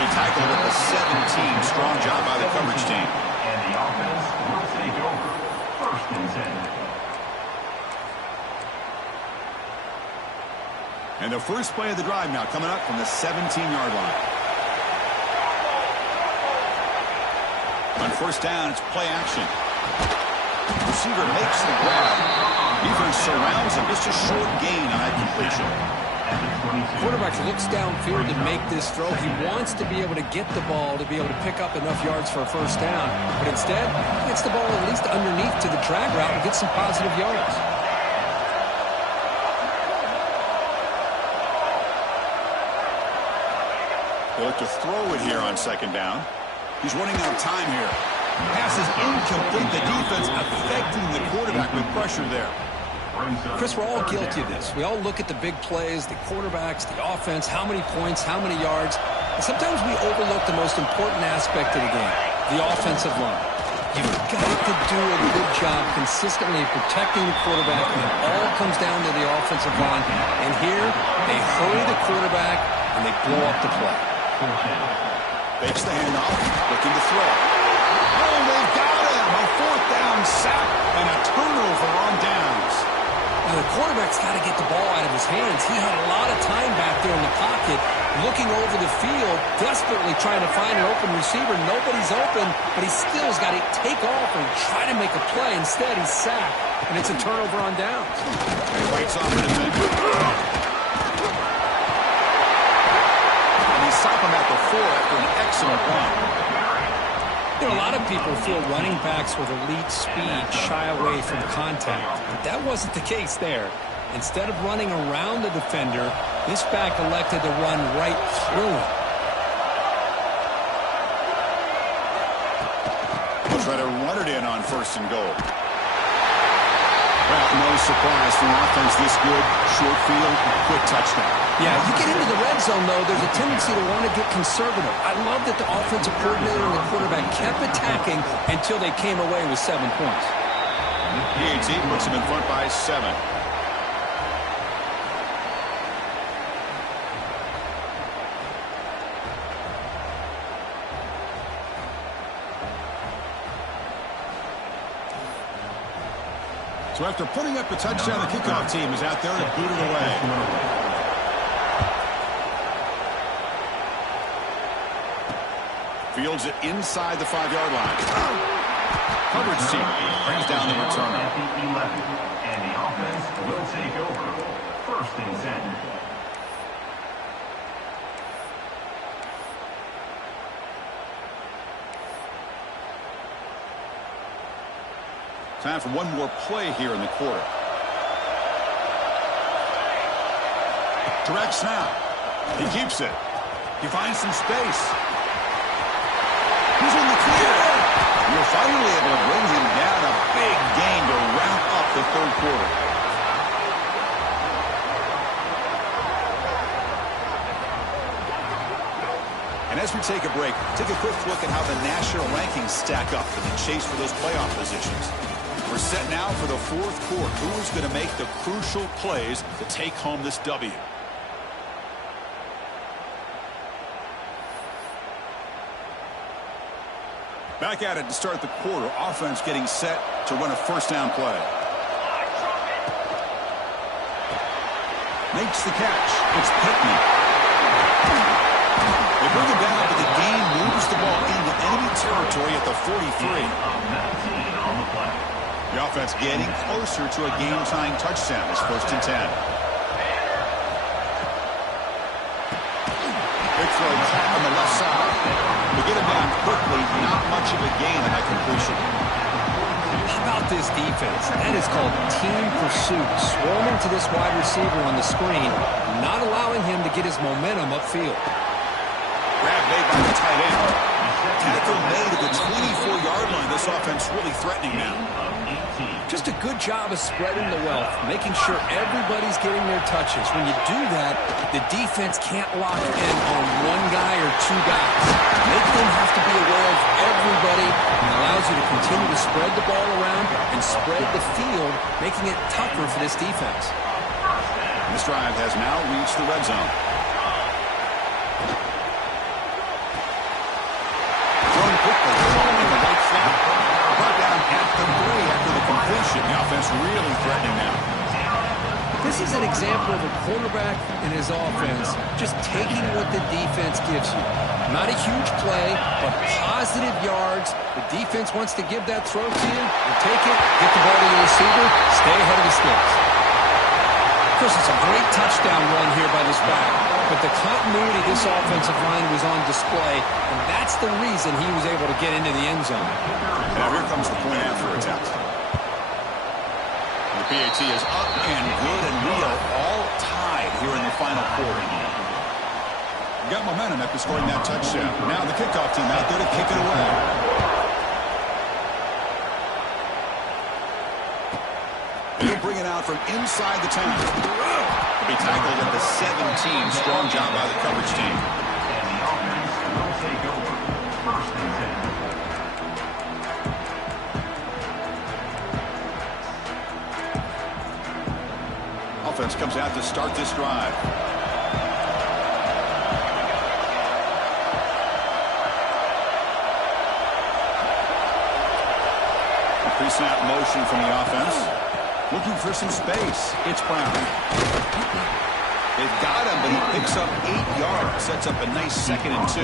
He tackled at the 17. Strong job by the coverage team. And the offense will take over. 1st and 10. And the first play of the drive now coming up from the 17-yard line. On first down, it's play action. Receiver makes the grab. Defense surrounds him. Just a short gain on that completion. Quarterback looks downfield to make this throw. He wants to be able to get the ball to be able to pick up enough yards for a first down. But instead, he gets the ball at least underneath to the drag route and gets some positive yards. They look to throw it here on 2nd down. He's running out of time here. Pass is incomplete. The defense affecting the quarterback with pressure there. Chris, we're all guilty of this. We all look at the big plays, the quarterbacks, the offense, how many points, how many yards. And sometimes we overlook the most important aspect of the game, the offensive line. You've got to do a good job consistently protecting the quarterback, and it all comes down to the offensive line. And here, they hurry the quarterback, and they blow up the play. Fakes the handoff, looking to throw. Oh, they've got him! A 4th down sack and a turnover on downs. The quarterback's got to get the ball out of his hands. He had a lot of time back there in the pocket, looking over the field, desperately trying to find an open receiver. Nobody's open, but he still's got to take off and try to make a play. Instead, he's sacked, and it's a turnover on downs. He waits off the defender. And he stopped him at the 4 after an excellent run. You know, a lot of people feel running backs with elite speed shy away from contact, but that wasn't the case there. Instead of running around the defender, this back elected to run right through him. He'll try to run it in on 1st and goal. Well, no surprise for an offense this good. Short field, quick touchdown. Yeah, you get into the red zone, though, there's a tendency to want to get conservative. I love that the offensive coordinator and the quarterback kept attacking until they came away with 7 points. PAT puts him in front by 7. So after putting up a touchdown, the kickoff team is out there to boot it away. Fields it inside the 5-yard line. Coverage team brings down the returner. At the 11, and the offense will take over. 1st and 10. Time for one more play here in the quarter. Direct snap. He keeps it. He finds some space. He's in the clear. You're finally able to bring him down. A big gain to wrap up the 3rd quarter. And as we take a break, take a quick look at how the national rankings stack up in the chase for those playoff positions. We're set now for the 4th quarter. Who is going to make the crucial plays to take home this W? Back at it to start the quarter. Offense getting set to run a 1st down play. Makes the catch. It's Pittman. They bring him down, but the gain moves the ball into enemy territory at the 43. The offense getting closer to a game-tying touchdown. It's 1st and 10. Big throw caught on the left side. We get him down quickly. Not much of a gain on that completion. How about this defense? That is called team pursuit. Swarming to this wide receiver on the screen, not allowing him to get his momentum upfield. Grab made by the tight end. Tackle made at the 24-yard line. This offense really threatening now. Just a good job of spreading the wealth, making sure everybody's getting their touches. When you do that, the defense can't lock in on one guy or 2 guys. Make them have to be aware of everybody, and allows you to continue to spread the ball around and spread the field, making it tougher for this defense. This drive has now reached the red zone. Thrown quickly, throwing in the right flat. Brought down at the 3 after the completion. The offense really threatening now. This is an example of a quarterback and his offense just taking what the defense gives you. Not a huge play, but positive yards. The defense wants to give that throw to you. You take it, get the ball to the receiver, stay ahead of the sticks. Chris, it's a great touchdown run here by this back, but the continuity of this offensive line was on display, and that's the reason he was able to get into the end zone. Now here comes the point after attempt. The PAT is up and good, and we are all tied here in the final quarter. Got momentum after scoring that touchdown. Now the kickoff team out there to kick it away. He'll bring it out from inside the 10. He'll be tackled at the 17. Strong job by the coverage team. And the offense will take over. 1st and 10. Offense comes out to start this drive. Pre-snap motion from the offense. Looking for some space. It's Brown. They've got him, but he picks up 8 yards. Sets up a nice 2nd and 2.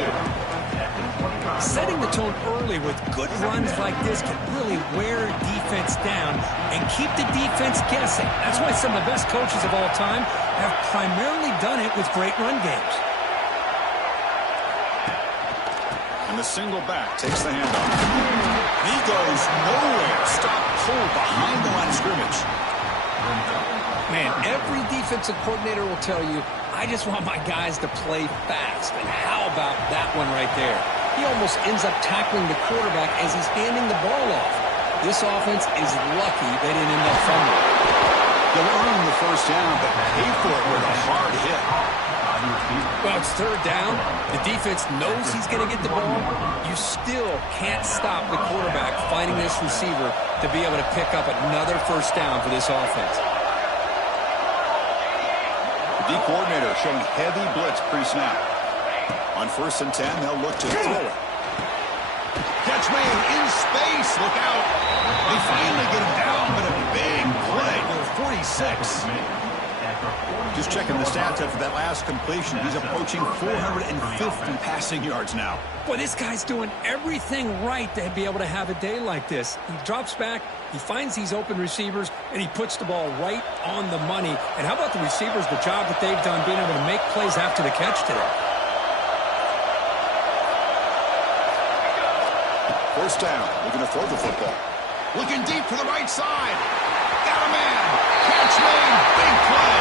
Setting the tone early with good runs like this can really wear a defense down and keep the defense guessing. That's why some of the best coaches of all time have primarily done it with great run games. And the single back takes the handoff. He goes nowhere. Stop cold behind the line of scrimmage. Man, every defensive coordinator will tell you, I just want my guys to play fast. And how about that one right there? He almost ends up tackling the quarterback as he's handing the ball off. This offense is lucky they didn't end up fumbling. They'll earn the first down, but pay for it with a hard hit. Well, it's 3rd down. The defense knows he's going to get the ball. You still can't stop the quarterback finding this receiver to be able to pick up another first down for this offense. The D coordinator showing heavy blitz pre-snap. On 1st and 10, they'll look to throw it. Catch made in space. Look out. They finally get him down, but a big play for 46. Just checking the stats after that last completion. He's approaching 450 passing yards now. Boy, this guy's doing everything right to be able to have a day like this. He drops back, he finds these open receivers, and he puts the ball right on the money. And how about the receivers, the job that they've done being able to make plays after the catch today? 1st down. They're going to throw the football. Looking deep to the right side. Got a man. Catch made. Big play.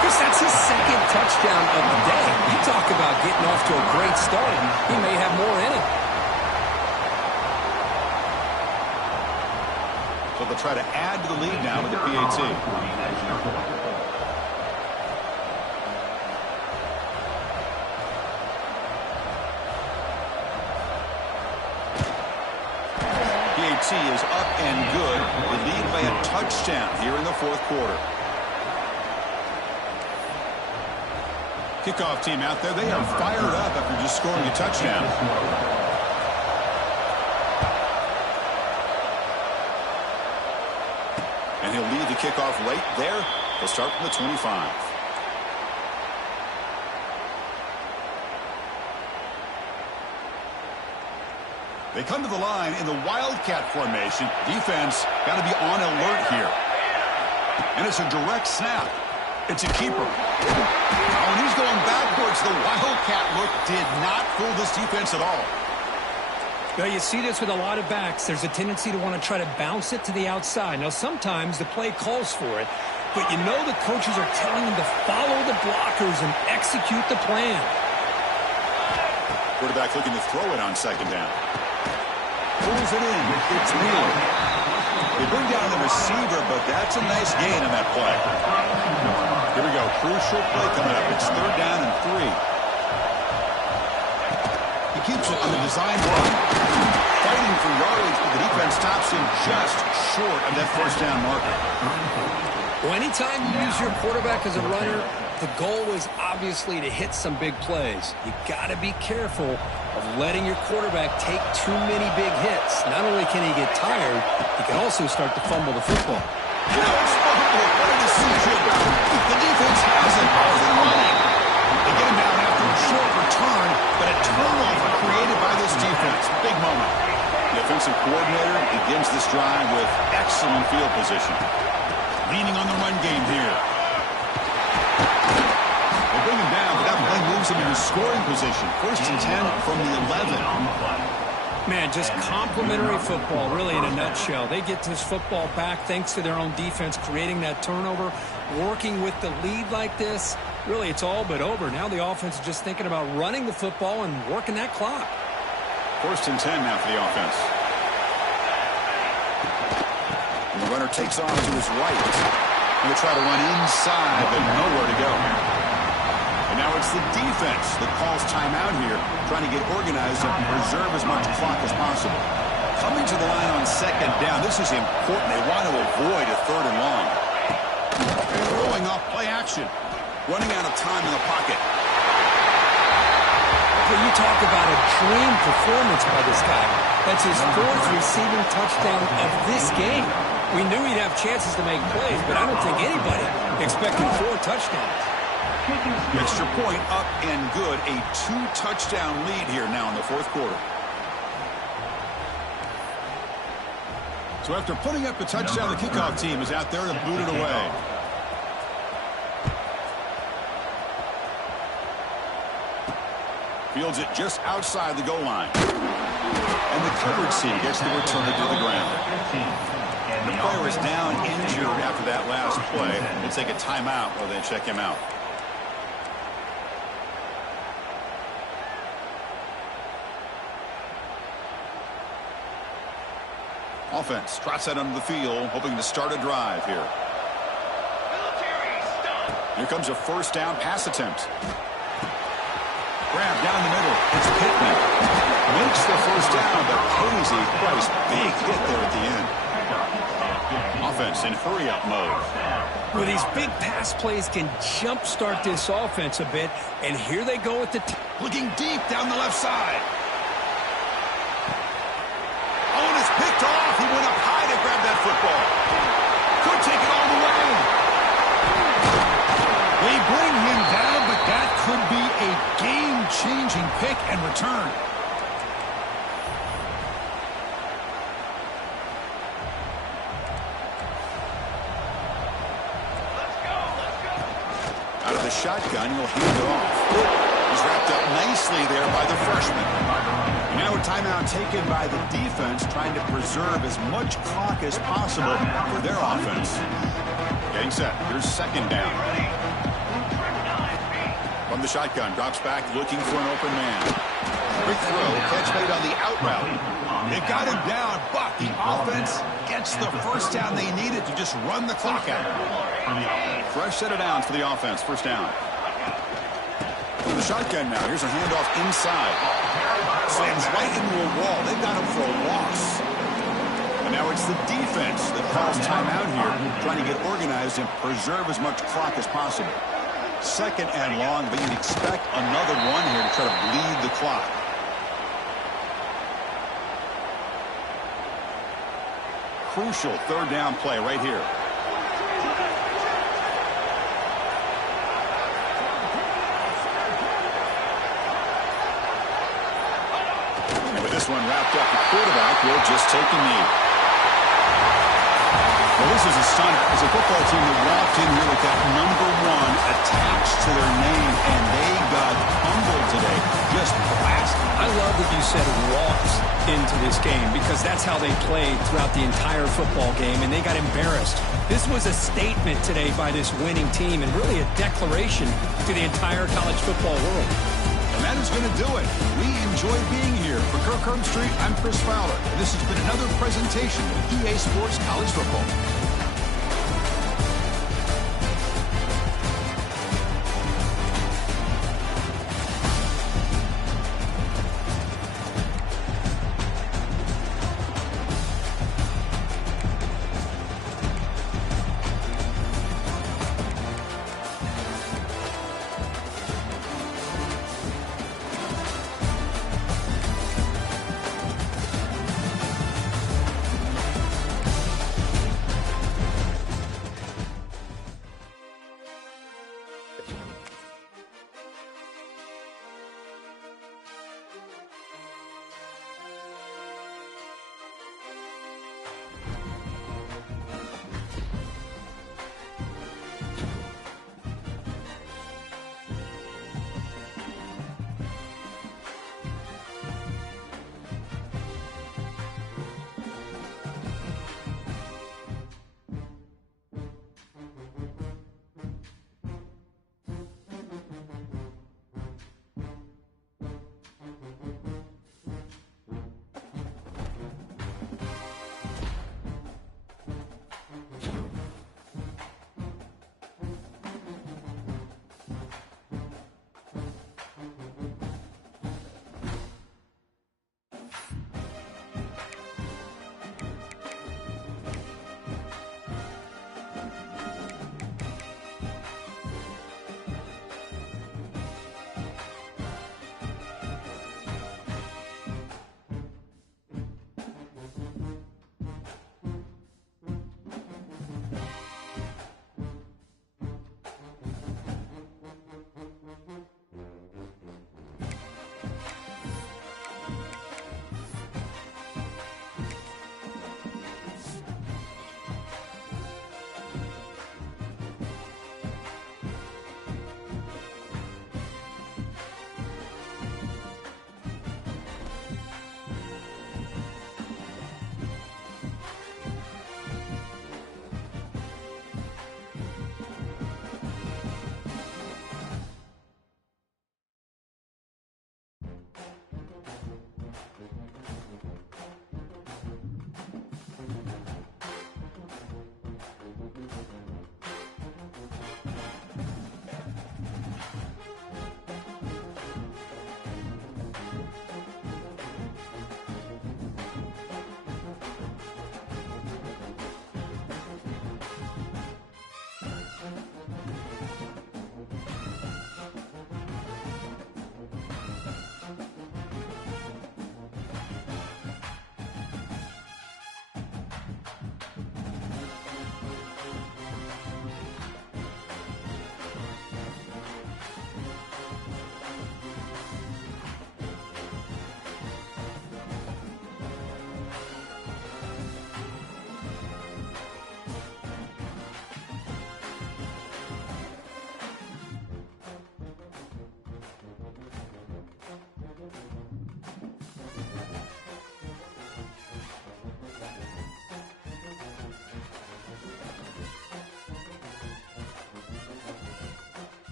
Chris, that's his 2nd touchdown of the day. You talk about getting off to a great start. He may have more in him. So they'll try to add to the lead now with the PAT. Is up and good. They lead by a touchdown here in the 4th quarter. Kickoff team out there. They are fired up after just scoring a touchdown. And he'll lead the kickoff late there. They'll start from the 25. They come to the line in the Wildcat formation. Defense got to be on alert here. And it's a direct snap. It's a keeper. Oh, and he's going backwards. The Wildcat look did not fool this defense at all. Well, you see this with a lot of backs. There's a tendency to want to try to bounce it to the outside. Now, sometimes the play calls for it, but you know the coaches are telling them to follow the blockers and execute the plan. Quarterback looking to throw it on 2nd down. Pulls it in. It's Wheeler. They bring down the receiver, but that's a nice gain on that play. Here we go. Crucial play coming up. It's 3rd down and 3. He keeps it on the design run. Fighting for yardage, but the defense stops him just short of that 1st down marker. Well, anytime you use your quarterback as a runner, the goal is obviously to hit some big plays. You got to be careful of letting your quarterback take too many big hits. Not only can he get tired, he can also start to fumble the football. What a decision. The defense has it off and running. They get him down after a short return, but a turnover created by this defense. Big moment. The offensive coordinator begins this drive with excellent field position. Leaning on the run game here. They bring him down, but that play moves him into scoring position. 1st and 10 from the 11. Man, just complimentary football, really, in a nutshell. They get this football back thanks to their own defense, creating that turnover, working with the lead like this. Really, it's all but over. Now the offense is just thinking about running the football and working that clock. 1st and 10 now for the offense. And the runner takes off to his right. He'll try to run inside, but nowhere to go. And now it's the defense that calls timeout here, trying to get organized and preserve as much clock as possible. Coming to the line on 2nd down, this is important. They want to avoid a 3rd and long. Throwing off play action. Running out of time in the pocket. When you talk about a dream performance by this guy, that's his 4th receiving touchdown of this game. We knew he'd have chances to make plays, but I don't think anybody expected 4 touchdowns. Extra point up and good. A 2-touchdown lead here now in the fourth quarter. So after putting up a touchdown, the kickoff team is out there to boot it away. Fields it just outside the goal line. And the coverage team gets the return to the ground. The player is down injured after that last play. We'll take a timeout while they check him out. Offense trots out onto the field, hoping to start a drive here. Here comes a first down pass attempt. Grab down the middle. It's Pittman. Makes the first down, but pays a price. Big hit there at the end. Offense in hurry-up mode. Well, these big pass plays can jumpstart this offense a bit, and here they go with the Looking deep down the left side. Oh, it's picked off. He went up high to grab that football. Could take it all the way. They bring him down, but that could be a game-changing pick and return. Out of the shotgun, he'll hand it off. He's wrapped up nicely there by the freshman. Now a timeout taken by the defense, trying to preserve as much clock as possible for their offense. Getting set. Here's second down. From the shotgun, drops back, looking for an open man. Quick throw, catch made on the out route. They've got him down, but the offense gets the first down they needed to just run the clock out. Fresh set of downs for the offense. First down. From the shotgun now. Here's a handoff inside. Slams right into a wall. They've got him for a loss. And now it's the defense that calls timeout here, trying to get organized and preserve as much clock as possible. Second and long, but you'd expect another one here to try to bleed the clock. Crucial third down play right here. And with this one wrapped up, the quarterback will just take a knee. Well, this is a stunt. It's a football team that walked in here with that #1 attached to their name, and they got humbled today. Just blasted. I love that you said walked into this game, because that's how they played throughout the entire football game, and they got embarrassed. This was a statement today by this winning team, and really a declaration to the entire college football world. And that is going to do it. We enjoy being here. For Kirk Herbstreit, I'm Chris Fowler, and this has been another presentation of EA Sports College Football.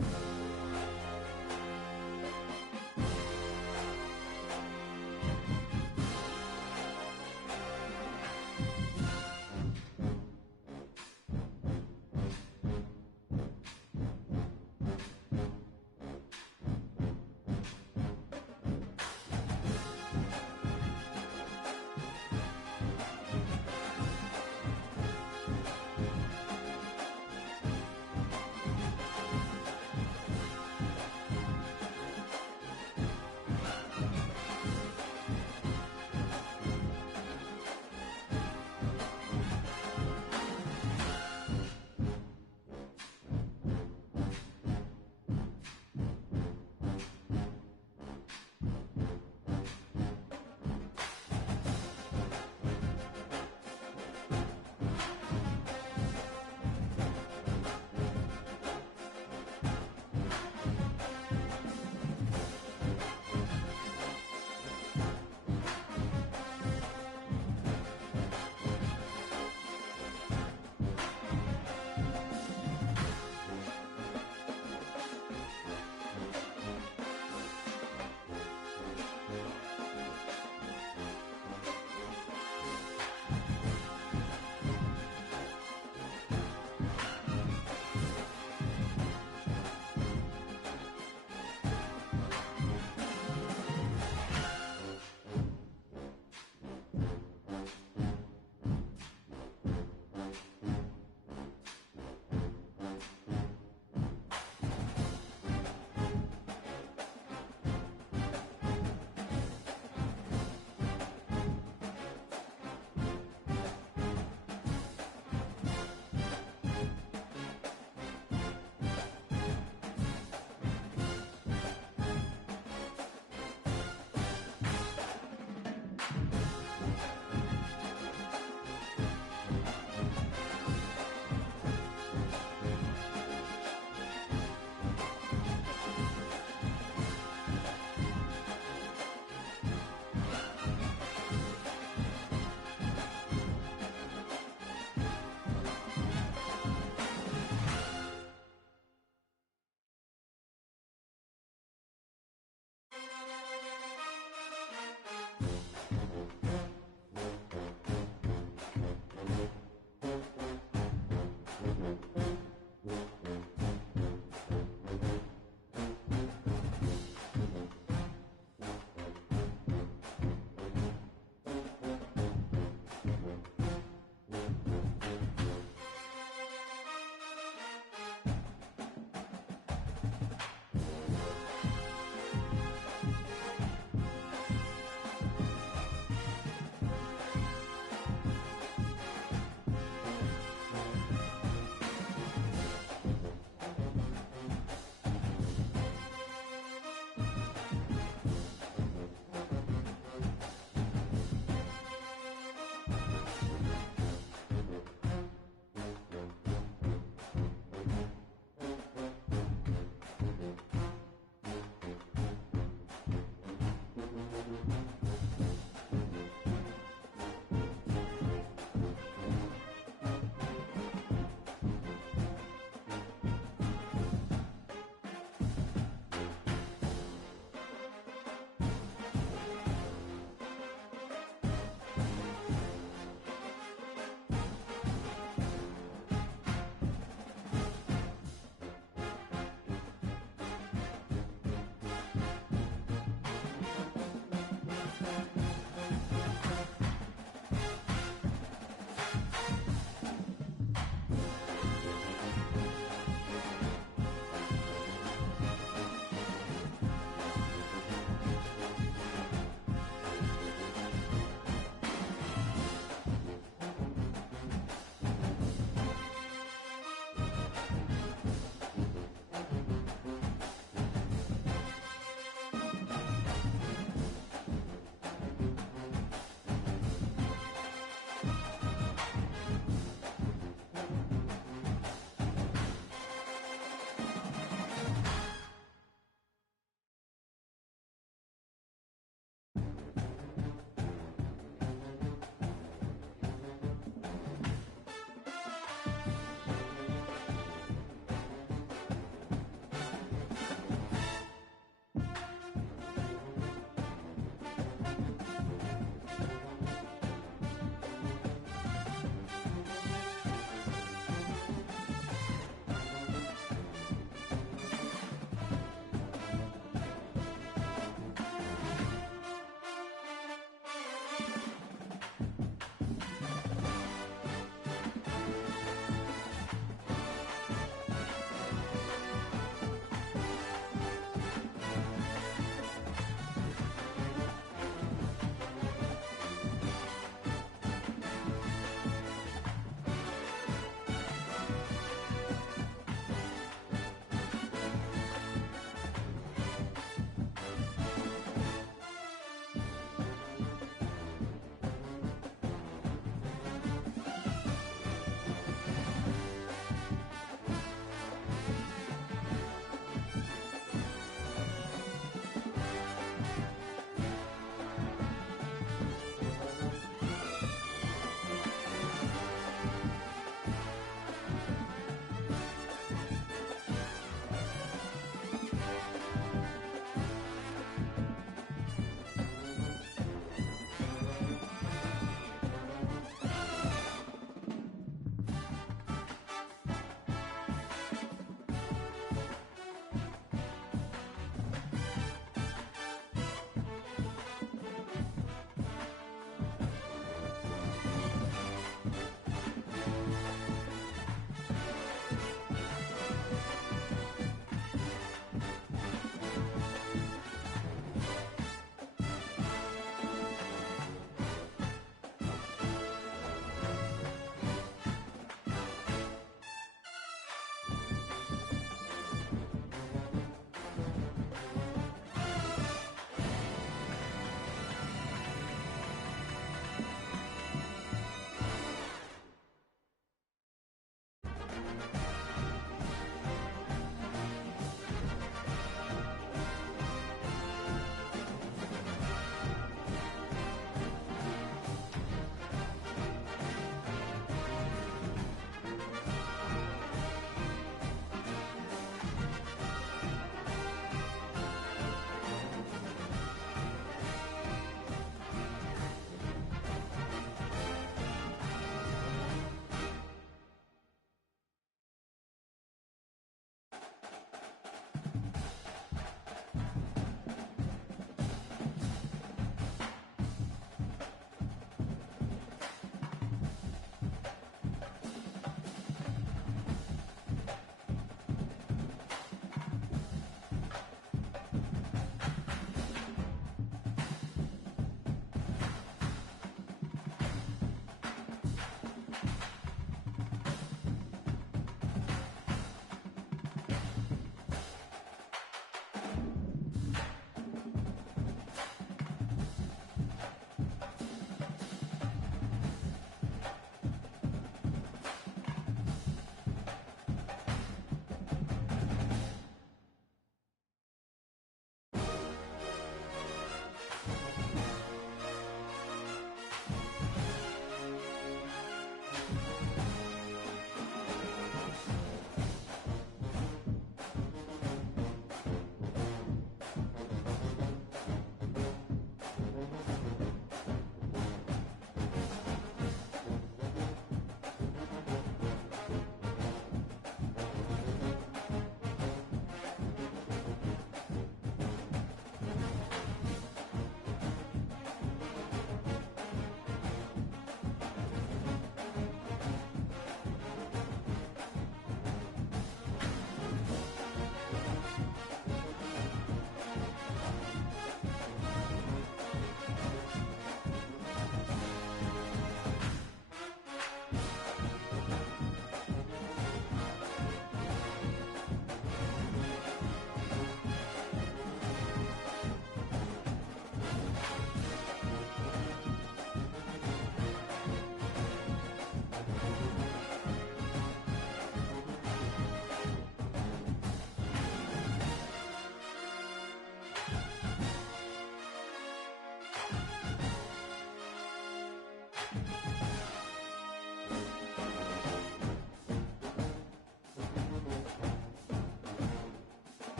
it.